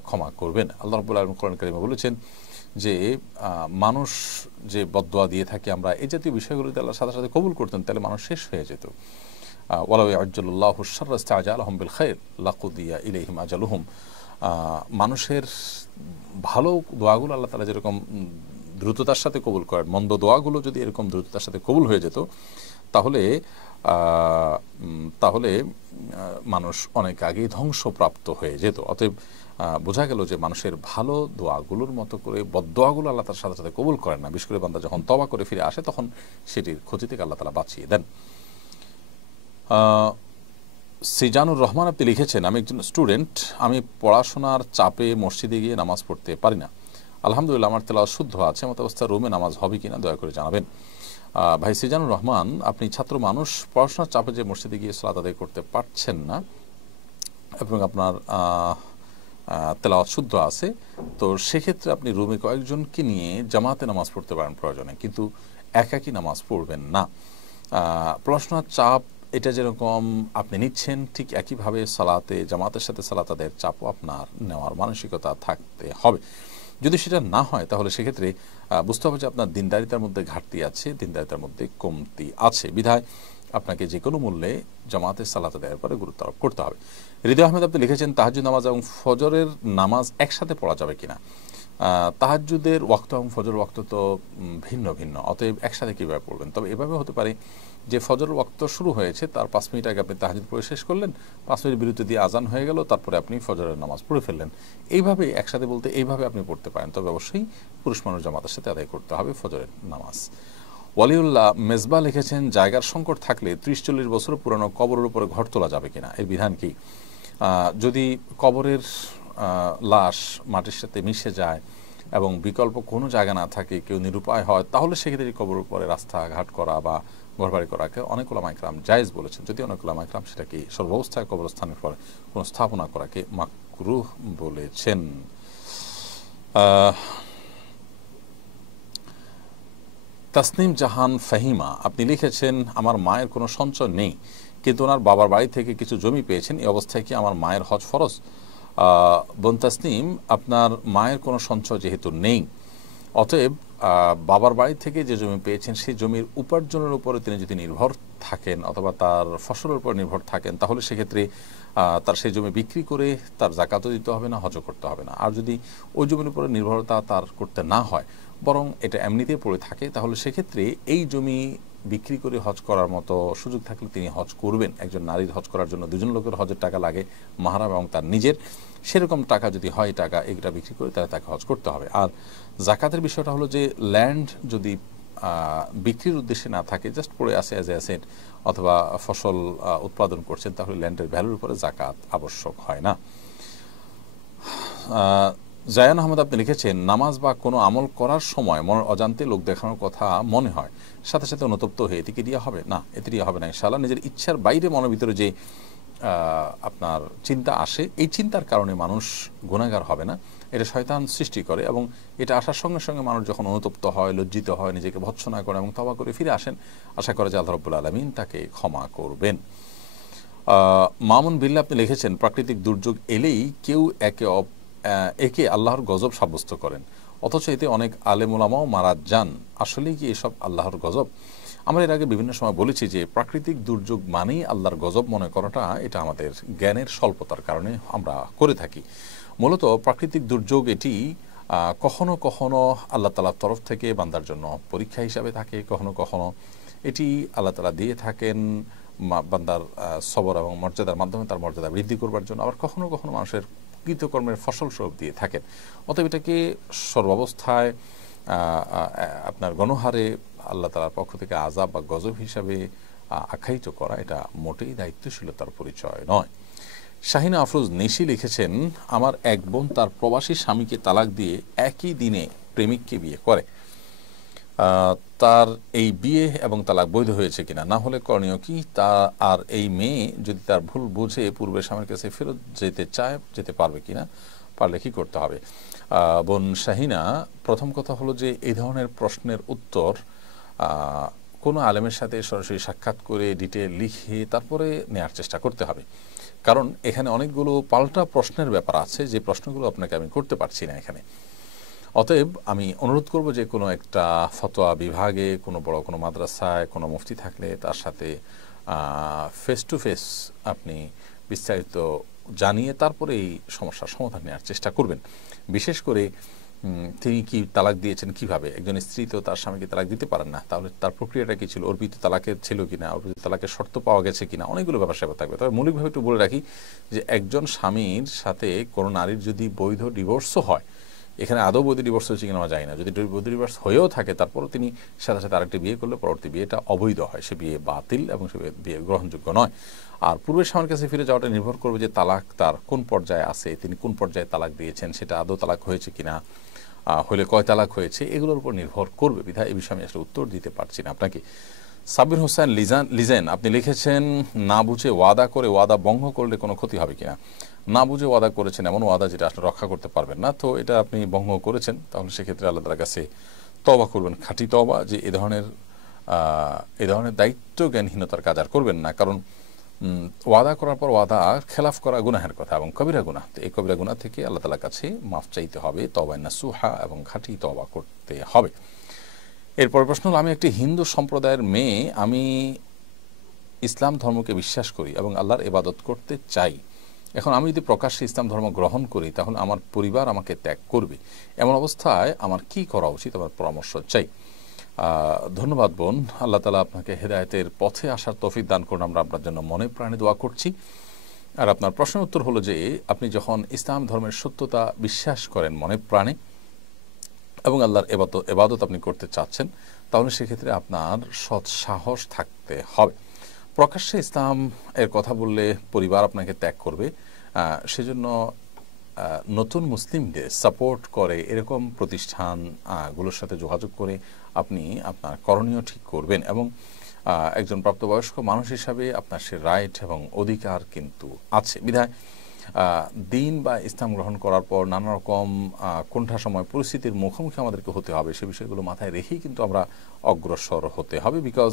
ক্ষমা করবেন। আল্লাহ রাব্বুল আলামিন কোরআন কারীমে বলেছেন যে মানুষ যে বদদোয়া দিয়ে থাকে আমরা, এই জাতীয় বিষয়গুলো যদি আল্লাহর সাথে সাথে কবুল করতেন তাহলে মানুষ শেষ হয়ে যেত। ওয়ালাউ ইয়াজ্জালুল্লাহু শাররা ইসতাআজালাহুম বিল খায়র লাকুদিয়া ইলাইহিম আজালুহুম। মানুষের ভালো দোয়াগুলো আল্লাহ তাআলা যেরকম দ্রুততার সাথে কবুল করেন, মন্দ দোয়াগুলো যদি এরকম দ্রুততার সাথে কবুল হয়ে যেত তাহলে মানুষ অনেক আগেই ধ্বংসপ্রাপ্ত হয়ে যেত। অতএব বোঝা গেল যে মানুষের ভালো দোয়াগুলোর মতো করে বদদোয়াগুলো আল্লাহ তার সাথে সাথে কবুল করেন না। বিশেষ করে বান্দা যখন তওবা করে ফিরে আসে তখন সেটির ক্ষতি থেকে আল্লাহ তাআলা বাঁচিয়ে দেন। সিজানুর রহমান আপনি লিখেছেন, আমি একজন স্টুডেন্ট, আমি পড়াশোনার চাপে মসজিদে গিয়ে নামাজ পড়তে পারি না। আলহামদুলিল্লাহ আমার তেলাওয়াত শুদ্ধ আছে, মত অবস্থা রুমে নামাজ হবে কিনা দয়া করে জানাবেন। ভাই সিজানুর রহমান, আপনি ছাত্র মানুষ, পড়াশোনার চাপে যে মসজিদে গিয়ে সালাত আদায় করতে পারছেন না এবং আপনার তেলাওয়াত শুদ্ধ আছে, তো সেক্ষেত্রে আপনি রুমে কয়েকজনকে নিয়ে জামাতে নামাজ পড়তে পারেন প্রয়োজনে, কিন্তু একাকী নামাজ পড়বেন না। পড়াশোনার চাপ এটা যেরকম আপনি নিচ্ছেন ঠিক একইভাবে সালাতে জামাতের সাথে সালাত আদায়ের চাপও আপনার নেওয়ার মানসিকতা থাকতে হবে। যদি সেটা না হয় তাহলে সেক্ষেত্রে বুঝতে হবে যে আপনার দিনদারিতার মধ্যে ঘাটতি আছে, দিনদারিতার মধ্যে কমতি আছে, বিধায় আপনাকে যে কোনো মূল্যে জামাতের সালাত আদায়ের পরে গুরুত্ব আরোপ করতে হবে। হৃদয় আহমেদ আপনি লিখেছেন, তাহাজ্জুদ নামাজ এবং ফজরের নামাজ একসাথে পড়া যাবে কিনা? তাহাজ্জুদের ওয়াক্ত এবং ফজর ওয়াক্ত তো ভিন্ন ভিন্ন, অতএব একসাথে কীভাবে পড়বেন? তবে এভাবে হতে পারে যে ফজর ওয়াক্ত শুরু হয়েছে, তার 5 মিনিট আগে আপনি তাহাজ্জুদ পড়ে শেষ করলেন, 5 মিনিট বিরতি দিয়ে আজান হয়ে গেল, তারপরে আপনি ফজরের নামাজ পড়ে ফেললেন। এইভাবে একসাথে বলতে এইভাবে আপনি পড়তে পারেন, তবে অবশ্যই পুরুষ মানুষ জামাতের সাথে আদায় করতে হবে ফজরের নামাজ। ওয়ালিউল্লাহ মেজবা লিখেছেন, জায়গার সংকট থাকলে 30-40 বছর পুরানো কবরের উপরে ঘর তোলা যাবে কিনা, এর বিধান কি? যদি কবরের লাশ মাটির সাথে মিশে যায় এবং বিকল্প কোনো জায়গা না থাকে, কেউ নিরুপায় হয়, তাহলে সেক্ষেত্রে কবরের উপরে রাস্তাঘাট করা বা ঘরবাড়ি করাকে অনেক উলামা ইকরাম জায়েজ বলেছেন। যদি অনেক উলামা ইকরাম সেটাকে সর্বাবস্থায় কবরস্থানের পরে কোনো স্থাপনা করাকে মাকরুহ বলেছেন। তাসনিম জাহান ফাহিমা আপনি লিখেছেন, আমার মায়ের কোনো সঞ্চয় নেই, কিন্তু ওনার বাবার বাড়ি থেকে কিছু জমি পেয়েছেন, এই অবস্থায় কি আমার মায়ের হজ ফরজ? বোন তাসনিম, আপনার মায়ের কোনো সঞ্চয় যেহেতু নেই, অতএব বাবার বাড়ি থেকে যে জমি পেয়েছেন সেই জমির উপার্জনের উপরে তিনি যদি নির্ভর থাকেন অথবা তার ফসলের উপর নির্ভর থাকেন, তাহলে সেক্ষেত্রে তার সেই জমি বিক্রি করে তার জাকাতও দিতে হবে না, হজও করতে হবে না। আর যদি ওই জমির উপরে নির্ভরতা তার করতে না হয়, বরং এটা এমনিতেই পড়ে থাকে, তাহলে সেক্ষেত্রে এই জমি বিক্রি করে হজ করার মতো সুযোগ থাকলে তিনি হজ করবেন। একজন নারীর হজ করার জন্য 2জন লোকের হজের টাকা লাগে, মাহরাম এবং তার নিজের, সেরকম টাকা যদি হয় টাকা এগুলা বিক্রি করে তাহলে তাকে হজ করতে হবে। আর জাকাতের বিষয়টা হলো যে ল্যান্ড যদি বিক্রির উদ্দেশ্যে না থাকে, জাস্ট পড়ে আসে অ্যাজ এ অ্যাসেট অথবা ফসল উৎপাদন করছেন, তাহলে ল্যান্ডের ভ্যালুর উপরে জাকাত আবশ্যক হয় না। জায়ান আহমদ আপনি লিখেছেন, নামাজ বা কোনো আমল করার সময় মনের অজান্তে লোক দেখানোর কথা মনে হয়, সাথে সাথে অনুতপ্ত হয়ে এতে কি দিয়া হবে? না, এতে দিয়া হবে না ইনশাআল্লাহ। নিজের ইচ্ছার বাইরে মনের ভিতরে যে আপনার চিন্তা আসে, এই চিন্তার কারণে মানুষ গুনাহগার হবে না, এটা শয়তান সৃষ্টি করে, এবং এটা আসার সঙ্গে সঙ্গে মানুষ যখন অনুতপ্ত হয়, লজ্জিত হয়, নিজেকে ভৎসনা করে এবং তওবা করে ফিরে আসেন, আশা করে যে আল্লাহ রাব্বুল আলামিন তাকে ক্ষমা করবেন। মামুন বিল্লাহ আপনি লিখেছেন, প্রাকৃতিক দুর্যোগ এলেই কেউ একে আল্লাহর গজব সাব্যস্ত করেন, অথচ এতে অনেক আলেম ওলামাও মারা যান, আসলেই কি এসব আল্লাহর গজব? আমরা এর আগে বিভিন্ন সময় বলেছি যে প্রাকৃতিক দুর্যোগ মানেই আল্লাহর গজব মনে করাটা এটা আমাদের জ্ঞানের স্বল্পতার কারণে আমরা করে থাকি। মূলত প্রাকৃতিক দুর্যোগ এটি কখনো কখনো আল্লাহ তাআলার তরফ থেকে বান্দার জন্য পরীক্ষা হিসাবে থাকে, কখনো কখনো এটি আল্লাহ তাআলা দিয়ে থাকেন বান্দার সবর এবং মর্যাদার মাধ্যমে তার মর্যাদা বৃদ্ধি করবার জন্য, আবার কখনো কখনো মানুষের কৃতকর্মের ফসল স্বরূপ দিয়ে থাকেন। অতএব এটাকে সর্বাবস্থায় আপনার গণহারে আল্লাহ তাআলার পক্ষ থেকে আযাব বা গজব হিসাবে আখ্যায়িত করা এটা মোটেই দায়িত্বশীলতার পরিচয় নয়। শাহিনা আফরোজ নিশি লিখেছেন, আমার এক বোন তার প্রবাসী স্বামীকে তালাক দিয়ে একই দিনে প্রেমিককে বিয়ে করে, তার এই বিয়ে এবং তালাক বৈধ হয়েছে কিনা, না হলে করণীয় কি? তা আর এই মেয়ে যদি তার ভুল বুঝে পূর্বের স্বামীর কাছে ফেরত যেতে চায়, যেতে পারবে কিনা, পারলে কি করতে হবে? বোন শাহিনা, প্রথম কথা হলো যে এই ধরনের প্রশ্নের উত্তর কোনো আলেমের সাথে সরাসরি সাক্ষাৎ করে ডিটেল লিখে তারপরে নেওয়ার চেষ্টা করতে হবে, কারণ এখানে অনেকগুলো পাল্টা প্রশ্নের ব্যাপার আছে যে প্রশ্নগুলো আপনাকে আমি করতে পারছি না এখানে। অতএব আমি অনুরোধ করব যে কোনো একটা ফতোয়া বিভাগে, কোনো বড় কোনো মাদ্রাসায় কোনো মুফতি থাকলে তার সাথে ফেস টু ফেস আপনি বিস্তারিত জানিয়ে তারপরে এই সমস্যার সমাধান নেওয়ার চেষ্টা করবেন। বিশেষ করে তিনি কি তালাক দিয়েছেন কিভাবে, একজন স্ত্রী তো তার স্বামীকে তালাক দিতে পারেন না, তাহলে তার প্রক্রিয়াটা কি ছিল, অর্পিত তালাকের ছিল কিনা, অর্পিত তালাকের শর্ত পাওয়া গেছে কিনা, অনেকগুলো ব্যাপার স্যাপার থাকবে। তবে মৌলিকভাবে একটু বলে রাখি যে একজন স্বামীর সাথে কোনো নারীর যদি বৈধ ডিভোর্সও হয়, এখানে আদৌ বৈধ ডিভোর্স হয়েছে কিনা জানি না, যদি বৈধ ডিভোর্স হয়েও থাকে তারপরও তিনি সাথে সাথে আরেকটি বিয়ে করলে পরবর্তী বিয়েটা অবৈধ হয়, সে বিয়ে বাতিল এবং সে বিয়ে গ্রহণযোগ্য নয়। আর পূর্বের স্বামীর কাছে ফিরে যাওয়াটা নির্ভর করবে যে তালাক তার কোন পর্যায়ে আছে, তিনি কোন পর্যায়ে তালাক দিয়েছেন, সেটা আদৌ তালাক হয়েছে কিনা, হলে কয় তালাক হয়েছে, এগুলোর উপর নির্ভর করবে। বিধায় এই বিষয়ে আমি আসলে উত্তর দিতে পারছি না আপনাকে। সাব্বির হোসেন লিজেন আপনি লিখেছেন, না বুঝে ওয়াদা করে ওয়াদা ভঙ্গ করলে কোনো ক্ষতি হবে কিনা? না বুঝে ওয়াদা করেছেন এমন ওয়াদা যেটা আসলে রক্ষা করতে পারবেন না, তো এটা আপনি ভঙ্গ করেছেন, তাহলে সেক্ষেত্রে আল্লাহ তাআলার কাছে তওবা করবেন, খাঁটি তওবা, যে এ ধরনের দায়িত্ব জ্ঞানহীনতার কাজ আর করবেন না। কারণ ওয়াদা করার পর ওয়াদা খেলাফ করা গুনাহের কথা এবং কবিরা গুনাহ, এই কবিরা গুনাহ থেকে আল্লাহ তাআলার কাছে মাফ চাইতে হবে, তওবা নাসুহা এবং খাঁটি তওবা করতে হবে। এরপর প্রশ্ন হলো, আমি একটি হিন্দু সম্প্রদায়ের মেয়ে, আমি ইসলাম ধর্মকে বিশ্বাস করি এবং আল্লাহর ইবাদত করতে চাই, এখন আমি যদি প্রকাশ্যে ইসলাম ধর্ম গ্রহণ করি তাহলে আমার পরিবার আমাকে ত্যাগ করবে। এমন অবস্থায় আমার কি করা উচিত, আমার পরামর্শ চাই। ধন্যবাদ বোন, আল্লাহ তাআলা আপনাকে হেদায়েতের পথে আসার তৌফিক দান করুন, আমরা আপনার জন্য মনে প্রাণে দোয়া করছি। আর আপনার প্রশ্নের উত্তর হলো যে আপনি যখন ইসলাম ধর্মের সত্যতা বিশ্বাস করেন মনে প্রাণে এবং আল্লাহর এবাদত আপনি করতে চাচ্ছেন, তাহলে সেক্ষেত্রে আপনার সৎ সাহস থাকতে হবে। প্রকাশ্যে ইসলাম এর কথা বললে পরিবার আপনাকে ত্যাগ করবে, সেজন্য নতুন মুসলিমদের সাপোর্ট করে এরকম প্রতিষ্ঠানগুলোর সাথে যোগাযোগ করে আপনি আপনার করণীয় ঠিক করবেন এবং একজন প্রাপ্তবয়স্ক মানুষ হিসাবে আপনার সে রাইট এবং অধিকার কিন্তু আছে। বিধায় দিন বা ইসলাম গ্রহণ করার পর নানা রকম কোনটা সময় পরিস্থিতির মুখোমুখি আমাদেরকে হতে হবে, সে বিষয়গুলো মাথায় রেখেই কিন্তু আমরা অগ্রসর হতে হবে। বিকজ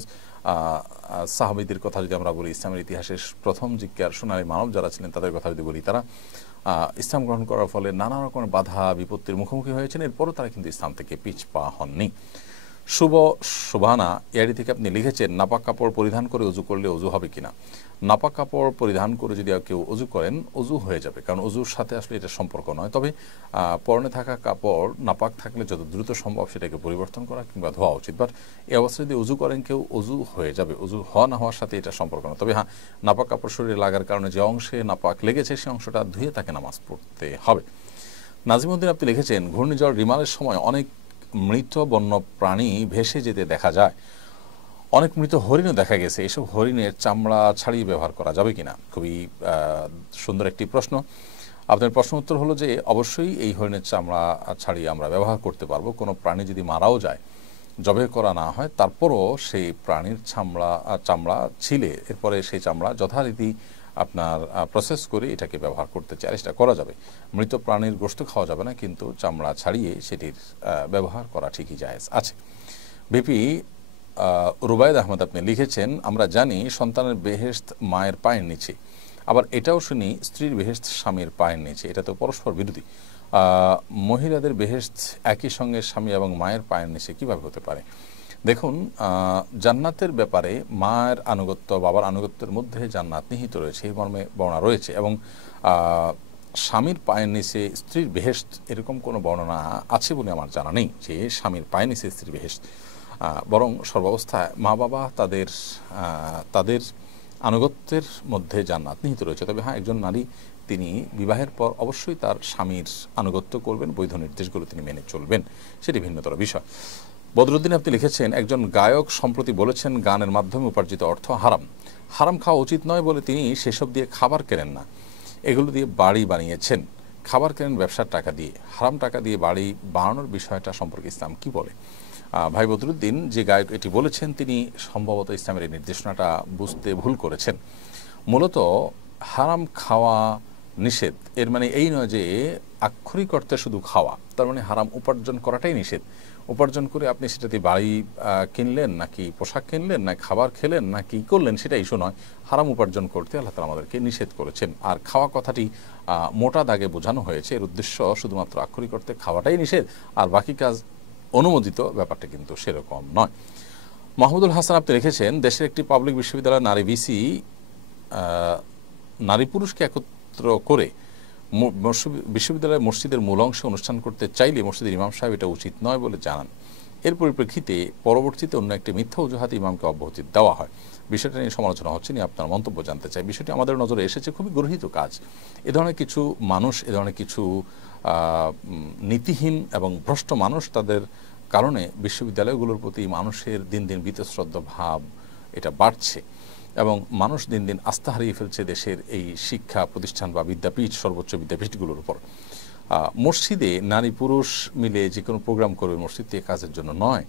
সাহাবীদের কথা যদি আমরা বলি, ইসলামের ইতিহাসের প্রথম জিজ্ঞার সোনালী মানব যারা ছিলেন তাদের কথা যদি বলি, তারা ইসলাম গ্রহণ করার ফলে নানা রকমের বাধা বিপত্তির মুখোমুখি হয়েছেন, এরপরও তারা কিন্তু ইসলাম থেকে পিছপা হননি। শুভানা এআইডি থেকে আপনি লিখেছেন, নাপাক কাপড় পরিধান করে অজু করলে অজু হবে কিনা। নাপাক কাপড় পরিধান করে যদি কেউ অজু করেন অজু হয়ে যাবে, কারণ অজুর সাথে আসলে এটা সম্পর্ক নয়। তবে পরনে থাকা কাপড় নাপাক থাকলে যত দ্রুত সম্ভব সেটাকে পরিবর্তন করা কিংবা ধোয়া উচিত। বাট এই অবস্থায় যদি অজু করেন কেউ, অজু হয়ে যাবে, অজু হওয়া না হওয়ার সাথে এটা সম্পর্ক নয়। তবে হ্যাঁ, নাপাক কাপড় শরীরে লাগার কারণে যে অংশে নাপাক লেগেছে সে অংশটা ধুয়ে তাকে নামাজ পড়তে হবে। নাজিমউদ্দিন আপনি লিখেছেন, ঘূর্ণিঝড় রিমালের সময় অনেক মৃত বন্য প্রাণী ভেসে যেতে দেখা যায়, অনেক মৃত হরিণও দেখা গেছে, এসব হরিণের চামড়া ছাড়িয়ে ব্যবহার করা যাবে কিনা। খুবই সুন্দর একটি প্রশ্ন। আপনার প্রশ্ন উত্তর হলো যে অবশ্যই এই হরিণের চামড়া ছাড়িয়ে আমরা ব্যবহার করতে পারবো। কোনো প্রাণী যদি মারাও যায়, জবে করা না হয়, তারপরও সেই প্রাণীর চামড়া ছিলে এরপরে সেই চামড়া যথারীতি আপনার প্রসেস করে এটাকে ব্যবহার করতে চাই, সেটা করা যাবে। মৃত প্রাণীর গোশত খাওয়া যাবে না, কিন্তু চামড়া ছাড়িয়ে সেটির ব্যবহার করা ঠিকই জায়েজ আছে। বিপি রুবায়েদ আহমদ আপনি লিখেছেন, আমরা জানি সন্তানের বেহেশত মায়ের পায়ের নিচে, আবার এটাও শুনি স্ত্রীর বেহেশত স্বামীর পায়ের নিচে, এটা তো পরস্পর বিরোধী। মহিলাদের বেহেশত একই সঙ্গে স্বামী এবং মায়ের পায়ের নিচে কিভাবে হতে পারে? দেখুন, জান্নাতের ব্যাপারে মায়ের আনুগত্য বাবার আনুগত্যের মধ্যে জান্নাত নিহিত রয়েছে, এই মর্মে বর্ণনা রয়েছে। এবং স্বামীর পায়ের নিচে স্ত্রীর বেহেশত এরকম কোনো বর্ণনা আছে বলে আমার জানা নেই যে স্বামীর পায়ের নিচে স্ত্রীর বেহেশত। বরং সর্বাবস্থায় মা বাবা তাদের আনুগত্যের মধ্যে জান্নাত নিহিত রয়েছে। তবে হ্যাঁ, একজন নারী তিনি বিবাহের পর অবশ্যই তার স্বামীর আনুগত্য করবেন, বৈধ নির্দেশগুলো তিনি মেনে চলবেন, সেটি ভিন্নতর বিষয়। বদরুদ্দিন আপনি লিখেছেন, একজন গায়ক সম্প্রতি বলেছেন গানের মাধ্যমে উপার্জিত অর্থ হারাম, হারাম খাওয়া উচিত নয় বলে তিনি সেসব দিয়ে খাবার কেনেন না, এগুলো দিয়ে বাড়ি বানিয়েছেন। খাবার কেনেন ব্যবসার টাকা দিয়ে, হারাম টাকা দিয়ে বাড়ি বানানোর বিষয়টা সম্পর্কে ইসলাম কি বলে? ভাই বদরুদ্দিন, যে গায়ক এটি বলেছেন তিনি সম্ভবত ইসলামের এই নির্দেশনাটা বুঝতে ভুল করেছেন। মূলত হারাম খাওয়া নিষেধ এর মানে এই নয় যে আক্ষরিক অর্থে শুধু খাওয়া, তার মানে হারাম উপার্জন করাটাই নিষেধ। উপার্জন করে আপনি সেটাতে বাড়ি কিনলেন নাকি পোশাক কিনলেন না খাবার খেলেন না কি করলেন সেটা ইস্যু নয়। হারাম উপার্জন করতে আল্লাহ তাআলা আমাদেরকে নিষেধ করেছেন। আর খাওয়া কথাটি মোটা দাগে বোঝানো হয়েছে, এর উদ্দেশ্য শুধুমাত্র আক্ষরিক অর্থে খাওয়াটাই নিষেধ আর বাকি কাজ অনুমোদিত, ব্যাপারটা কিন্তু সেরকম নয়। মাহমুদুল হাসান আপনি লিখেছেন, দেশের একটি পাবলিক বিশ্ববিদ্যালয়ের নারী ভিসি নারী পুরুষকে একত্র করে বিশ্ববিদ্যালয়ের মসজিদের মূল অংশে অনুষ্ঠান করতে চাইলে মসজিদের ইমাম সাহেব এটা উচিত নয় বলে জানান। এর পরিপ্রেক্ষিতে পরবর্তীতে অন্য একটি মিথ্যা অজুহাতে ইমামকে অব্যাহতি দেওয়া হয়। বিষয়টা নিয়ে সমালোচনা হচ্ছে, নিয়ে আপনার মন্তব্য জানতে চাই। বিষয়টি আমাদের নজরে এসেছে, খুবই গর্হিত কাজ। এ ধরনের কিছু মানুষ, এ ধরনের কিছু নীতিহীন এবং ভ্রষ্ট মানুষ, তাদের কারণে বিশ্ববিদ্যালয়গুলোর প্রতি মানুষের দিন দিন বীতশ্রদ্ধ ভাব এটা বাড়ছে এবং মানুষ দিন দিন আস্থা হারিয়ে ফেলছে দেশের এই শিক্ষা প্রতিষ্ঠান বা বিদ্যাপীঠ, সর্বোচ্চ বিদ্যাপীঠগুলোর উপর। মসজিদে নারী পুরুষ মিলে যে কোনো প্রোগ্রাম করবে, মসজিদ তো এ কাজের জন্য নয়।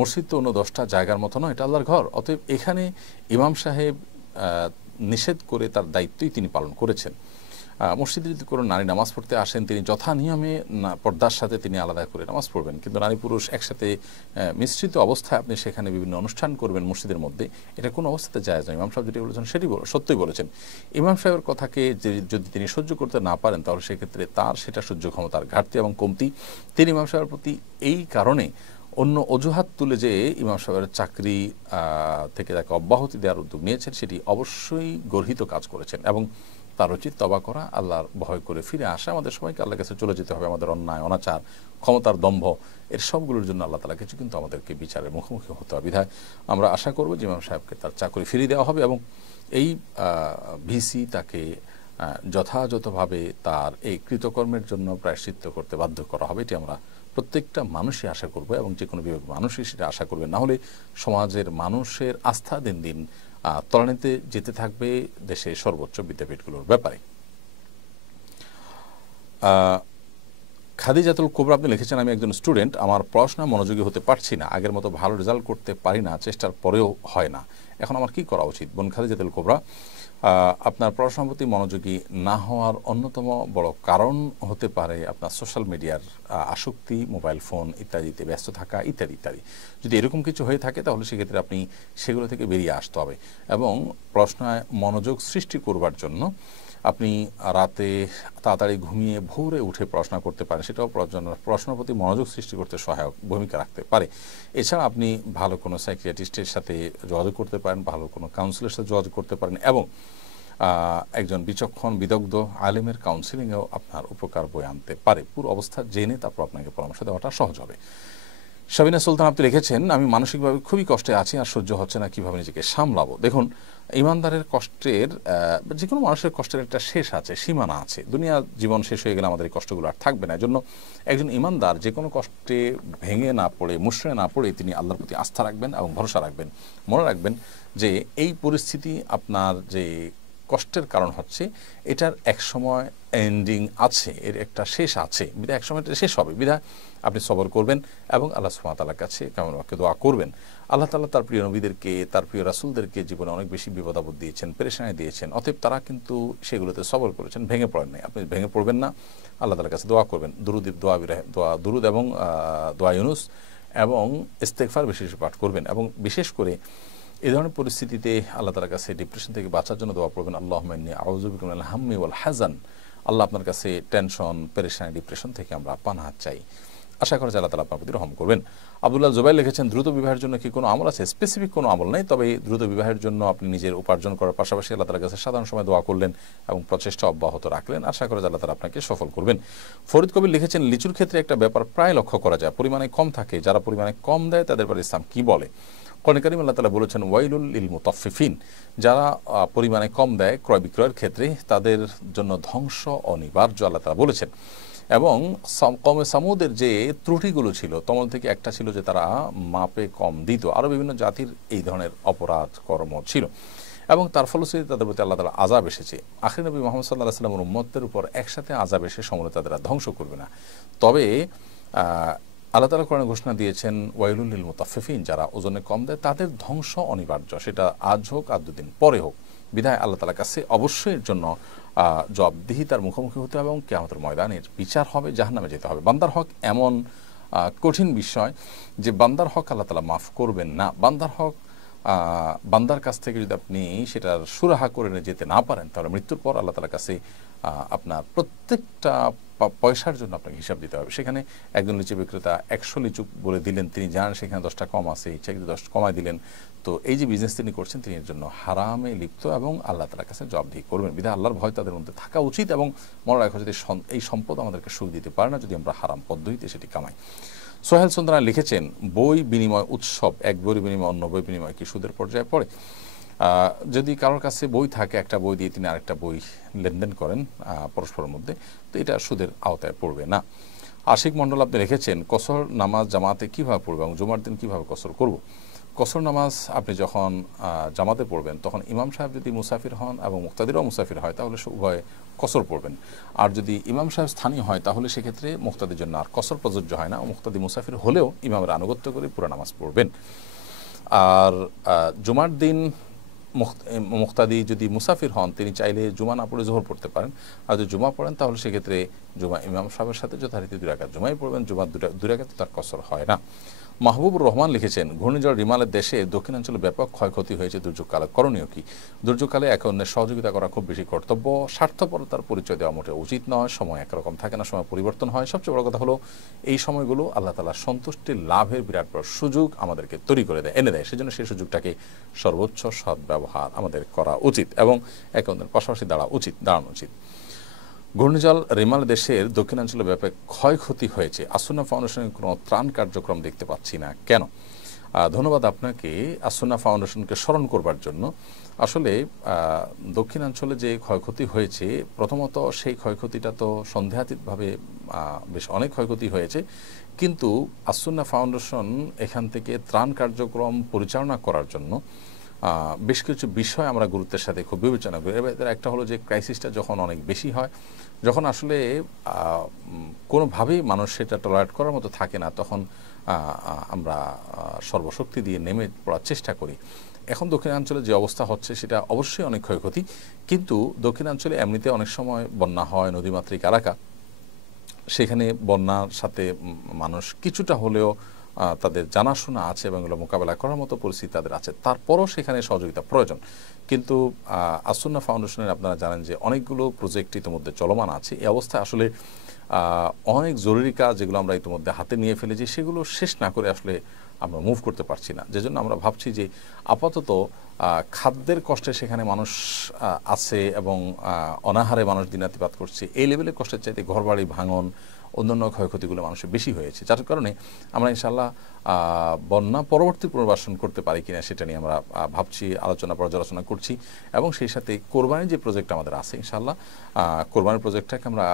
মসজিদ তো অন্য 10টা জায়গার মতো নয়, এটা আল্লাহর ঘর। অতএব এখানে ইমাম সাহেব নিষেধ করে তার দায়িত্বই তিনি পালন করেছেন। মসজিদে যদি কোনো নারী নামাজ পড়তে আসেন, তিনি যথা নিয়মে পর্দার সাথে তিনি আলাদা করে নামাজ পড়বেন। কিন্তু নারী পুরুষ একসাথে মিশ্রিত অবস্থায় আপনি সেখানে বিভিন্ন অনুষ্ঠান করবেন মসজিদের মধ্যে, এটা কোনো অবস্থাতে জায়েজ নয়। ইমাম সাহেব যেটি বলেছেন সেটি সত্যই বলেছেন। ইমাম সাহেবের কথাকে যদি তিনি সহ্য করতে না পারেন, তাহলে সেক্ষেত্রে তার সেটা সহ্য ক্ষমতার ঘাটতি এবং কমতি। তিনি ইমাম সাহেবের প্রতি এই কারণে অন্য অজুহাত তুলে যে ইমাম সাহেবের চাকরি থেকে তাকে অব্যাহতি দেওয়ার উদ্যোগ নিয়েছেন, সেটি অবশ্যই গর্হিত কাজ করেছেন এবং তার উচিত তওবা করা, আল্লাহর ভয় করে ফিরে আসা। আমাদের সবাইকে আল্লাহর কাছে চলে যেতে হবে। আমাদের অন্যায়, অনাচার, ক্ষমতার দম্ভ, এর সবগুলোর জন্য আল্লাহ তাআলা কিছু কিন্তু আমাদেরকে বিচারের মুখোমুখি হতে হবে। বিধায় আমরা আশা করব যে ইমাম সাহেবকে তার চাকরি ফিরিয়ে দেওয়া হবে এবং এই ভিসি তাকে যথাযথভাবে তার এই কৃতকর্মের জন্য প্রায়শ্চিত্ত করতে বাধ্য করা হবে। এটি আমরা প্রত্যেকটা মানুষই আশা করব এবং যে কোনো বিবেক মানুষই সেটা আশা করবে। না হলে সমাজের মানুষের আস্থা দিন দিন তলানিতে যেতে থাকবে দেশের সর্বোচ্চ বিদ্যাপীঠগুলোর ব্যাপারে। খাদিজাতুল কুবরা আপনি লিখেছেন, আমি একজন স্টুডেন্ট, আমার পড়াশোনা মনোযোগী হতে পারছি না, আগের মতো ভালো রেজাল্ট করতে পারি না, চেষ্টার পরেও হয় না, এখন আমার কি করা উচিত? বোন খাদিজাতুল কুবরা, আপনার পড়াশোনার প্রতি মনোযোগী না হওয়ার অন্যতম বড় কারণ হতে পারে আপনার সোশ্যাল মিডিয়ার আসক্তি, মোবাইল ফোন ইত্যাদিতে ব্যস্ত থাকা ইত্যাদি ইত্যাদি। যদি এরকম কিছু হয়ে থাকে তাহলে সেক্ষেত্রে আপনি সেগুলো থেকে বেরিয়ে আসতে হবে এবং পড়াশোনায় মনোযোগ সৃষ্টি করবার জন্য আপনি রাতে তাড়াতাড়ি ঘুমিয়ে ভোরে উঠে পড়াশোনা করতে পারেন। সেটাও পড়াশোনার প্রতি মনোযোগ সৃষ্টি করতে সহায়ক ভূমিকা রাখতে পারে। এছাড়া আপনি ভালো কোনো সাইকিয়াট্রিস্টের সাথে যোগাযোগ করতে পারেন, ভালো কোনো কাউন্সিলের সাথে যোগাযোগ করতে পারেন এবং একজন বিচক্ষণ বিদগ্ধ আলেমের কাউন্সিলিংয়েও আপনার উপকার বয়ে আনতে পারে। পুরো অবস্থা জেনে তারপর আপনাকে পরামর্শ দেওয়াটা সহজ হবে। শাবিনা সুলতান আপনি লিখেছেন, আমি মানসিকভাবে খুবই কষ্টে আছি, আর সহ্য হচ্ছে না, কিভাবে নিজেকে সামলাবো। দেখুন, ইমানদারের কষ্টের, যে কোনো মানুষের কষ্টের একটা শেষ আছে, সীমানা আছে। দুনিয়া জীবন শেষ হয়ে গেলে আমাদের এই কষ্টগুলো আর থাকবে না। এজন্য একজন ইমানদার যে কোনো কষ্টে ভেঙে না পড়ে, মুষড়ে না পড়ে তিনি আল্লাহর প্রতি আস্থা রাখবেন এবং ভরসা রাখবেন। মনে রাখবেন যে এই পরিস্থিতি আপনার যে কষ্টের কারণ হচ্ছে, এটার এক সময় এন্ডিং আছে, এর একটা শেষ আছে, বিধায় এক সময় এটা শেষ হবে। বিধায় আপনি সবর করবেন এবং আল্লাহ সুবহানাহু ওয়া তাআলার কাছে কেমন বাক্যে দোয়া করবেন। আল্লাহ তাআলা তার প্রিয় নবীদেরকে, তার প্রিয় রাসূলদেরকে জীবনে অনেক বেশি বিপদ আপদ দিয়েছেন, পেরেশানি দিয়েছেন, অতএব তারা কিন্তু সেগুলোতে সবর করেছেন, ভেঙে পড়েন নাই। আপনি ভেঙে পড়বেন না, আল্লাহ তাআলার কাছে দোয়া করবেন। দুরুদ এবং দোয়া ইউনুস এবং ইস্তেগফার বেশি বেশি পাঠ করবেন এবং বিশেষ করে এই ধরনের পরিস্থিতিতে আল্লাহ তাআলার কাছে ডিপ্রেশন থেকে বাঁচার জন্য দোয়া করবেন। আল্লাহুম্মা ইন্নী আউযু বিকা মিনাল হাম্মি ওয়াল হাযান। আল্লাহ আপনার কাছে টেনশন, পেরেশানি, ডিপ্রেশন থেকে আমরা পানাহ চাই। আশা করা যায় আল্লাহ তাআলা আপনার প্রতি রহম করবেন। আব্দুল্লাহ জুবাইর লিখেছেন, দ্রুত বিবাহের জন্য কি কোনো আমল আছে? স্পেসিফিক কোনো আমল নেই, তবে দ্রুত বিবাহের জন্য আপনি নিজের উপার্জন করার পাশাপাশি আল্লাহ তাআলার কাছে সাধারণ সময় দোয়া করলেন এবং প্রচেষ্টা অব্যাহত রাখলেন। আশা করা যায় আল্লাহ তাআলা আপনাকে সফল করবেন। ফরিদ কবির লিখেছেন, লিচুর ক্ষেত্রে একটা ব্যাপার প্রায় লক্ষ্য করা যায়, পরিমাণে কম থাকে, যারা পরিমাণে কম দেয় তাদের ব্যাপারে ইসলাম কি বলে? কোরআনে কারীমে আল্লাহ তাআলা বলেছেন, ওয়াইলুল লিল মুতাফফিফিন, যারা পরিমাণে কম দেয় ক্রয় বিক্রয়ের ক্ষেত্রে তাদের জন্য ধ্বংস অনিবার্য, আল্লাহ তাআলা বলেছেন। এবং কওমে সামুদের যে ত্রুটিগুলো ছিল, তমল থেকে একটা ছিল যে তারা মাপে কম দিত। আরও বিভিন্ন জাতির এই ধরনের অপরাধ কর্ম ছিল এবং তার ফলশ্রুতিতে তাদের প্রতি আল্লাহ তাআলা আযাব এসেছে। আখির নবী মুহাম্মদ সাল্লাল্লাহু আলাইহি ওয়াসাল্লামের উম্মতের উপর একসাথে আযাব এসে সমূলে তাদের ধ্বংস করবে না। তবে আল্লাহ তাআলা কোরআনে ঘোষণা দিয়েছেন, ওয়াইলুল লিল মুতাফফিফিন, যারা ওজনে কম দেয় তাদের ধ্বংস অনিবার্য, সেটা আজ হোক আর দুদিন পরে হোক। বিধায় আল্লাহ তাআলার কাছে অবশ্যই এর জন্য জবাবদিহিতার মুখোমুখি হতে হবে এবং কিয়ামতের ময়দানের বিচার হবে, জাহান্নামে যেতে হবে। বান্দার হক এমন কঠিন বিষয় যে বান্দার হক আল্লাহ তাআলা মাফ করবেন না। বান্দার হক বান্দার কাছ থেকে যদি আপনি সেটার সুরাহা করে নিয়ে যেতে না পারেন, তাহলে মৃত্যুর পর আল্লাহ তাআলার কাছে আপনার প্রত্যেকটা পয়সার জন্য আপনাকে হিসাব দিতে হবে। সেখানে একজন লিচু বিক্রেতা 100 লিচু বলে দিলেন, তিনি জানেন সেখানে 10টা কম আছে, ইচ্ছা কিন্তু 10 কমায় দিলেন। তো এই যে বিজনেস তিনি করছেন, তিনি এর জন্য হারামে লিপ্ত এবং আল্লাহ তাআলার কাছে জবাবদিহি করবেন। বিধায় আল্লাহর ভয় তাদের মধ্যে থাকা উচিত এবং মনে রাখা, যদি এই সম্পদ আমাদেরকে সুখ দিতে পারে না যদি আমরা হারাম পদ্ধতিতে সেটি কামাই। সোহেল সুন্দরা লিখেছেন, বই বিনিময় উৎসব, এক বই বিনিময় অন্য বই বিনিময় কি সুদের পর্যায়ে পড়ে? যদি কারোর কাছে বই থাকে, একটা বই দিয়ে তিনি আরেকটা বই লেনদেন করেন পরস্পরের মধ্যে, তো এটা সুদের আওতায় পড়বে না। আশিক মণ্ডল আপনি রেখেছেন, কসর নামাজ জামাতে কিভাবে পড়বে এবং জুমার দিন কিভাবে কসর করব? কসর নামাজ আপনি যখন জামাতে পড়বেন তখন ইমাম সাহেব যদি মুসাফির হন এবং মুক্তাদিরও মুসাফির হয় তাহলে উভয়ে কসর পড়বেন। আর যদি ইমাম সাহেব স্থানীয় হয় তাহলে সেক্ষেত্রে মুক্তাদির জন্য আর কসর প্রযোজ্য হয় না। মুক্তাদি মুসাফির হলেও ইমামের আনুগত্য করে পুরো নামাজ পড়বেন। আর জুমার দিন মুক্তাদি যদি মুসাফির হন, তিনি চাইলে জুমা না পড়ে জোহর পড়তে পারেন। আর যদি জুমা পড়েন তাহলে সেক্ষেত্রে জুমা ইমাম সাহেবের সাথে যথারীতি 2 রাকাত জুমাই পড়বেন। জুমার 2 রাকাত তার কসর হয় না। মাহবুবুর রহমান লিখেছেন, ঘূর্ণিঝড় রিমালের দেশে দক্ষিণাঞ্চলে ব্যাপক ক্ষয়ক্ষতি হয়েছে, দুর্যোগকালে করণীয় কি? দুর্যোগকালে একে অন্যের সহযোগিতা করা খুব বেশি কর্তব্য, স্বার্থপরতার পরিচয় দেওয়া মোটেও উচিত নয়। সময় একরকম থাকে না, সময় পরিবর্তন হয়। সবচেয়ে বড় কথা হলো এই সময়গুলো আল্লাহ তাআলার সন্তুষ্টির লাভের বিরাট বড় সুযোগ আমাদেরকে তৈরি করে দেয়, এনে দেয়। সেজন্য সেই সুযোগটাকে সর্বোচ্চ সদ্ব্যবহার আমাদের করা উচিত এবং একে অন্যের পাশাপাশি দাঁড়ানো উচিত। ঘূর্ণিঝড় রিমাল দেশের দক্ষিণাঞ্চলে ব্যাপক ক্ষয়ক্ষতি হয়েছে, আসুন্না ফাউন্ডেশনের কোনো ত্রাণ কার্যক্রম দেখতে পাচ্ছি না কেন? ধন্যবাদ আপনাকে আসুন্না ফাউন্ডেশনকে স্মরণ করবার জন্য। আসলে দক্ষিণাঞ্চলে যে ক্ষয়ক্ষতি হয়েছে, প্রথমত সেই ক্ষয়ক্ষতিটা তো সন্দেহাতীতভাবে বেশ অনেক ক্ষয়ক্ষতি হয়েছে, কিন্তু আসুন্না ফাউন্ডেশন এখান থেকে ত্রাণ কার্যক্রম পরিচালনা করার জন্য বেশ কিছু বিষয় আমরা গুরুত্বের সাথে খুব বিবেচনা করি। এর একটা হলো যে ক্রাইসিসটা যখন অনেক বেশি হয়, যখন আসলে কোনোভাবেই মানুষ সেটা টলারেট করার মতো থাকে না, তখন আমরা সর্বশক্তি দিয়ে নেমে পড়ার চেষ্টা করি। এখন দক্ষিণাঞ্চলে যে অবস্থা হচ্ছে সেটা অবশ্যই অনেক ক্ষয়ক্ষতি, কিন্তু দক্ষিণাঞ্চলে এমনিতে অনেক সময় বন্যা হয়, নদীমাতৃক এলাকা, সেখানে বন্যার সাথে মানুষ কিছুটা হলেও তাদের জানাশোনা আছে এবং এগুলো মোকাবেলা করার মতো পরিস্থিতি তাদের আছে, তারপরও সেখানে সহযোগিতা প্রয়োজন। কিন্তু আসুন্না ফাউন্ডেশনের আপনারা জানেন যে অনেকগুলো প্রজেক্ট ইতিমধ্যে চলমান আছে। এই অবস্থায় আসলে অনেক জরুরি কাজ যেগুলো আমরা ইতিমধ্যে হাতে নিয়ে ফেলেছি সেগুলো শেষ না করে আসলে আমরা মুভ করতে পারছি না। যেজন্য আমরা ভাবছি যে আপাতত খাদ্যের কষ্টে সেখানে মানুষ আছে এবং অনাহারে মানুষ দিনাতিপাত করছে, এই লেভেলের কষ্টের চাইতে ঘরবাড়ি ভাঙন, অন্যান্য ক্ষয়ক্ষতিগুলো মানুষের বেশি হয়েছে, যার কারণে আমরা ইনশাআল্লাহ বন্যা পরবর্তী পুনর্বাসন করতে পারি কিনা সেটা নিয়ে আমরা ভাবছি, পর্যালোচনা করছি। এবং সেই সাথে কোরবানির যে প্রজেক্ট আমাদের আছে, ইনশাআল্লাহ কোরবানির প্রজেক্টটাকে আমরা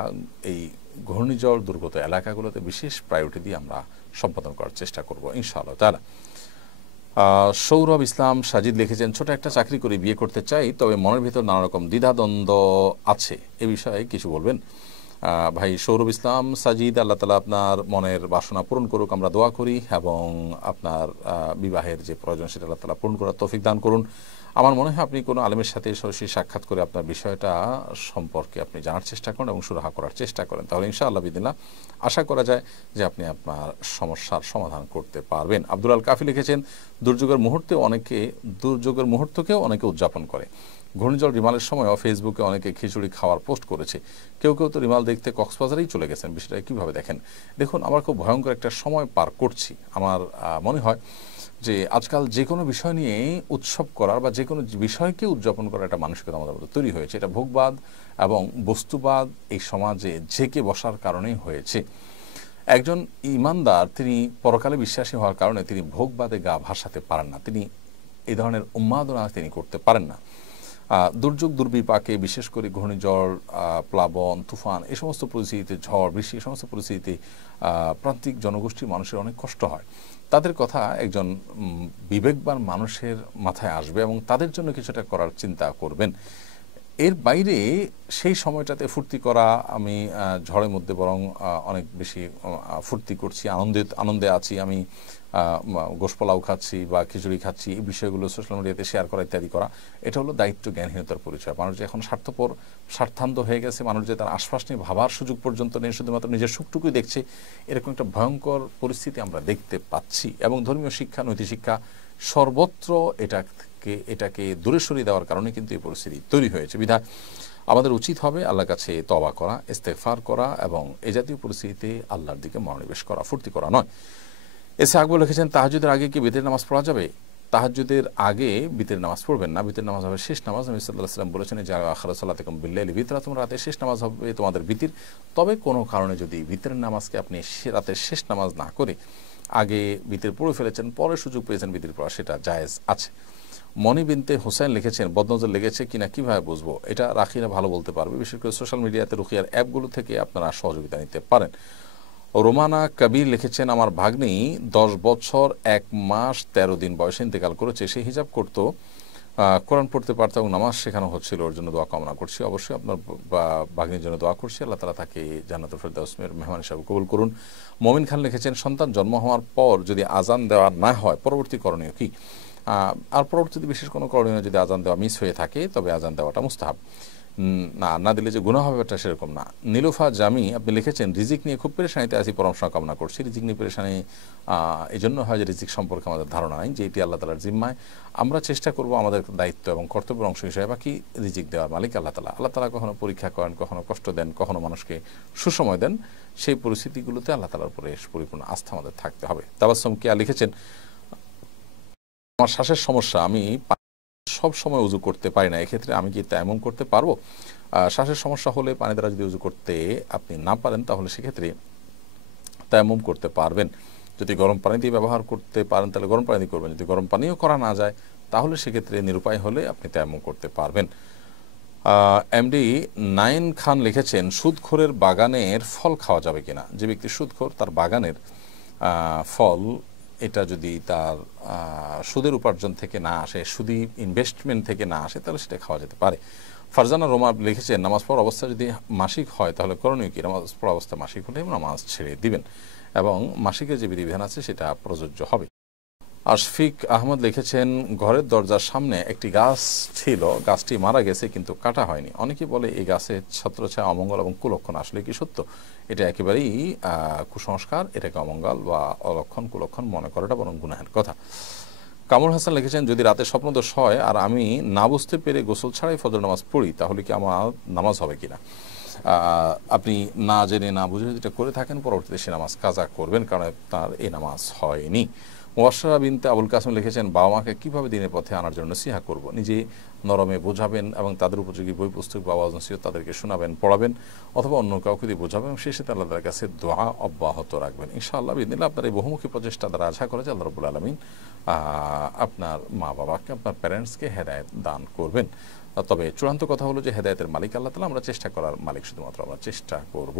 এই ঘূর্ণিঝড় দুর্গত এলাকাগুলোতে বিশেষ প্রায়োরিটি দিয়ে আমরা সম্পাদন করার চেষ্টা করব ইনশাআল্লাহ তাআলা। সৌরভ ইসলাম সাজিদ লিখেছেন, ছোট একটা চাকরি করে বিয়ে করতে চাই, তবে মনের ভিতর নানা রকম দ্বিধাদ্বন্দ্ব আছে, এ বিষয়ে কিছু বলবেন? ভাই সৌরভ ইসলাম সাজিদ, আল্লাহ তাআলা আপনার মনের বাসনা পূরণ করুক, আমরা দোয়া করি, এবং আপনার বিবাহের যে প্রয়োজন সেটা আল্লাহ তাআলা পূরণ করার তৌফিক দান করুন। আমার মনে হয় আপনি কোনো আলেমের সাথে সরাসরি সাক্ষাৎ করে আপনার বিষয়টা সম্পর্কে আপনি জানার চেষ্টা করেন এবং সুরাহা করার চেষ্টা করেন, তাহলে ইনশাআল্লাহ বিদিল্লাহ আশা করা যায় যে আপনি আপনার সমস্যার সমাধান করতে পারবেন। আব্দুল আল কাফি লিখেছেন, দুর্যোগের মুহূর্তকেও অনেকে উদযাপন করে। ঘূর্ণিঝড় রিমালের সময়ও ফেসবুকে অনেকে খিচুড়ি খাওয়ার পোস্ট করেছে, কেউ কেউ তো রিমাল দেখতে কক্সবাজারেই চলে গেছেন। বিষয়টা কীভাবে দেখেন? দেখুন, আমরা খুব ভয়ঙ্কর একটা সময় পার করছি। আমার মনে হয় যে আজকাল যে কোনো বিষয় নিয়ে উৎসব করার বা যে কোনো বিষয়কে উদযাপন করার একটা মানসিকতা আমাদের মধ্যে তৈরি হয়েছে। এটা ভোগবাদ এবং বস্তুবাদ এই সমাজে জেঁকে বসার কারণেই হয়েছে। একজন ইমানদার তিনি পরকালে বিশ্বাসী হওয়ার কারণে তিনি ভোগবাদে গা ভাসাতে পারেন না, তিনি এই ধরনের উন্মাদনা তিনি করতে পারেন না। দুর্যোগ দুর্বিপাকে, বিশেষ করে ঘূর্ণিঝড়, প্লাবন, তুফান, এই সমস্ত পরিস্থিতিতে, ঝড় বৃষ্টি, এই সমস্ত পরিস্থিতিতে প্রান্তিক জনগোষ্ঠীর মানুষের অনেক কষ্ট হয়। তাদের কথা একজন বিবেকবান মানুষের মাথায় আসবে এবং তাদের জন্য কিছুটা করার চিন্তা করবেন। এর বাইরে সেই সময়টাতে ফুর্তি করা, আমি ঝড়ের মধ্যে বরং অনেক বেশি ফুর্তি করছি, আনন্দে আছি, আমি গোশপোলাও খাচ্ছি বা খিচুড়ি খাচ্ছি, এই বিষয়গুলো সোশ্যাল মিডিয়াতে শেয়ার করা ইত্যাদি করা, এটা হলো দায়িত্ব জ্ঞানহীনতার পরিচয়। মানুষ যে এখন স্বার্থান্ত হয়ে গেছে, মানুষ যে তার আশপাশ নিয়ে ভাবার সুযোগ পর্যন্ত নেই, শুধুমাত্র নিজের সুখটুকুই দেখছে, এরকম একটা ভয়ঙ্কর পরিস্থিতি আমরা দেখতে পাচ্ছি। এবং ধর্মীয় শিক্ষা, নৈতিক শিক্ষা সর্বত্র এটাকে দূরে সরিয়ে দেওয়ার কারণে কিন্তু এই পরিস্থিতি তৈরি হয়েছে। বিধায় আমাদের উচিত হবে আল্লাহর কাছে তওবা করা, ইস্তেগফার করা এবং এই জাতীয় পরিস্থিতিতে আল্লাহর দিকে মনোনিবেশ করা, ফুর্তি করা নয়। এসে আকবর লিখেছেন, তাহাজ্জুদের আগে কি বিতরের নামাজ পড়া যাবে? তাহাজ্জুদের আগে বিতরের নামাজ পড়বেন না, বিতরের নামাজ হবে শেষ নামাজ। নবী সাল্লাল্লাহু আলাইহি ওয়াসাল্লাম বলেছেন, যে আখিরাত সালাতিকুম বিল্লাইলি বিতরাতুন, রাতের শেষ নামাজ হবে তোমাদের বিতির। তবে কোনো কারণে যদি বিতরের নামাজকে আপনি রাতের শেষ নামাজ না করে আগে বিতির পড়ে ফেলেছেন, পরে সুযোগ পেয়েছেন বিতির পড়া, সেটা জায়েজ আছে। মনি বিনতে হোসেন লিখেছেন, বদনজর লেগেছে কিনা কিভাবে বুঝবো? এটা রাখিরা ভালো বলতে পারবে, বিশেষ করে সোশ্যাল মিডিয়াতে রুকিয়ার অ্যাপগুলো থেকে আপনারা সহযোগিতা নিতে পারেন। রোমানা কবির লিখেছেন, আমার ভাগ্নি 10 বছর 1 মাস 13 দিন বয়সে ইন্তেকাল করেছে। সে হিজাব করত, কোরআন পড়তে পারত এবং নামাজ শেখানো হচ্ছিল, ওর জন্য দোয়া কামনা করছি। অবশ্যই আপনার ভাগ্নির জন্য দোয়া করছি, আল্লাহ তাআলা তাকে জান্নাতুল ফেরদাউসের মেহমান হিসেবে কবুল করুন। মমিন খান লিখেছেন, সন্তান জন্ম হওয়ার পর যদি আজান দেওয়া না হয়, পরবর্তী করণীয় কি? আর পরবর্তীতে বিশেষ কোনো করণীয়, যদি আজান দেওয়া মিস হয়ে থাকে তবে আজান দেওয়াটা মুস্তাহাব। না না দিলে যে গুনাহ হবে এটা সেরকম না। নীলুফা জামি আপনি লিখেছেন, রিজিক নিয়ে খুব পেরেশানিতে আছি, পরামর্শ কামনা করছি। রিজিক নিয়ে পেরেশানি এই জন্য হয় যে রিজিক সম্পর্কে আমাদের ধারণা নাই, যে এটি আল্লাহ তাআলার জিম্মায়। আমরা চেষ্টা করব আমাদের দায়িত্ব এবং কর্তব্যের অংশ হিসেবে, বাকি রিজিক দেওয়ার মালিক আল্লাহ তাআলা। আল্লাহ তাআলা কখনো পরীক্ষা করেন, কখনো কষ্ট দেন, কখনো মানুষকে সুসময় দেন। সেই পরিস্থিতিগুলোতে আল্লাহ তাআলার উপরে পরিপূর্ণ আস্থা আমাদের থাকতে হবে। তাবাসসুম কিয়া লিখেছেন, আমার শ্বাসের সমস্যা, আমি সব সময় উজু করতে পারি না, এক্ষেত্রে আমি কি তায়াম্মুম করতে পারবো? শ্বাসের সমস্যা হলে পানি দ্বারা যদি উজু করতে আপনি না পারেন, তাহলে সেক্ষেত্রে তায়াম্মুম করতে পারবেন। যদি গরম পানি দিয়ে ব্যবহার করতে পারেন তাহলে গরম পানি দিয়ে করবেন, যদি গরম পানিও করা না যায় তাহলে সেক্ষেত্রে নিরুপায় হলে আপনি তায়াম্মুম করতে পারবেন। এমডি নাইন খান লিখেছেন, সুদখোরের বাগানের ফল খাওয়া যাবে কিনা? যে ব্যক্তি সুদখোর, তার বাগানের ফল এটা যদি তার সুদের উপার্জন থেকে না আসে, সুদি ইনভেস্টমেন্ট থেকে না আসে, তাহলে সেটা খাওয়া যেতে পারে। ফারজানা রোমা লিখেছেন, নামাজ পড়ার অবস্থা যদি মাসিক হয় তাহলে করণীয় কি? নামাজ পড়ার অবস্থা মাসিক হলে নামাজ ছেড়ে দিবেন এবং মাসিকের যে বিধিবিধান আছে সেটা প্রযোজ্য হবে। আশফিক আহমদ লিখেছেন, ঘরের দরজার সামনে একটি গাছ ছিল, গাছটি মারা গেছে কিন্তু কাটা হয়নি। অনেকে বলে এই গাছের ছত্রছায়া অমঙ্গল এবং কুলক্ষণ, আসলে কি সত্য? এটা একেবারেই কুসংস্কার, এটাকে অমঙ্গল বা অলক্ষণ কুলক্ষণ মনে করাটা বরং গুনাহের কথা। কামরুল হাসান লিখেছেন, যদি রাতে স্বপ্নদোষ হয় আর আমি না বুঝতে পেরে গোসল ছাড়াই ফজর নামাজ পড়ি তাহলে কি আমার নামাজ হবে কিনা? আপনি না জেনে না বুঝে যেটা করে থাকেন, পরবর্তীতে সে নামাজ কাজা করবেন, কারণ তার এই নামাজ হয়নি। মুবাশশারা বিনতে আবুল কাসেম লিখেছেন, বাবা মাকে কীভাবে দিনের পথে আনার জন্য নসিহা করব? নিজে নরমে বোঝাবেন এবং তাদের উপযোগী বই পুস্তক বা ওয়াজ নসিহত তাদেরকে শোনাবেন, পড়াবেন, অথবা অন্য কাউকে দিয়ে বোঝাবেন এবং শেষে আল্লাহর কাছে দোয়া অব্যাহত রাখবেন। ইনশাআল্লাহ বিদিনিল্লাহ আপনার এই বহুমুখী প্রচেষ্টা দ্বারা আশা করে যে আল্লাহ রাব্বুল আলামিন আপনার মা বাবাকে, আপনার প্যারেন্টসকে হেদায়েত দান করবেন। তবে চূড়ান্ত কথা হলো যে হেদায়েতের মালিক আল্লাহ তাআলা, আমরা চেষ্টা করার মালিক শুধুমাত্র আমরা চেষ্টা করব।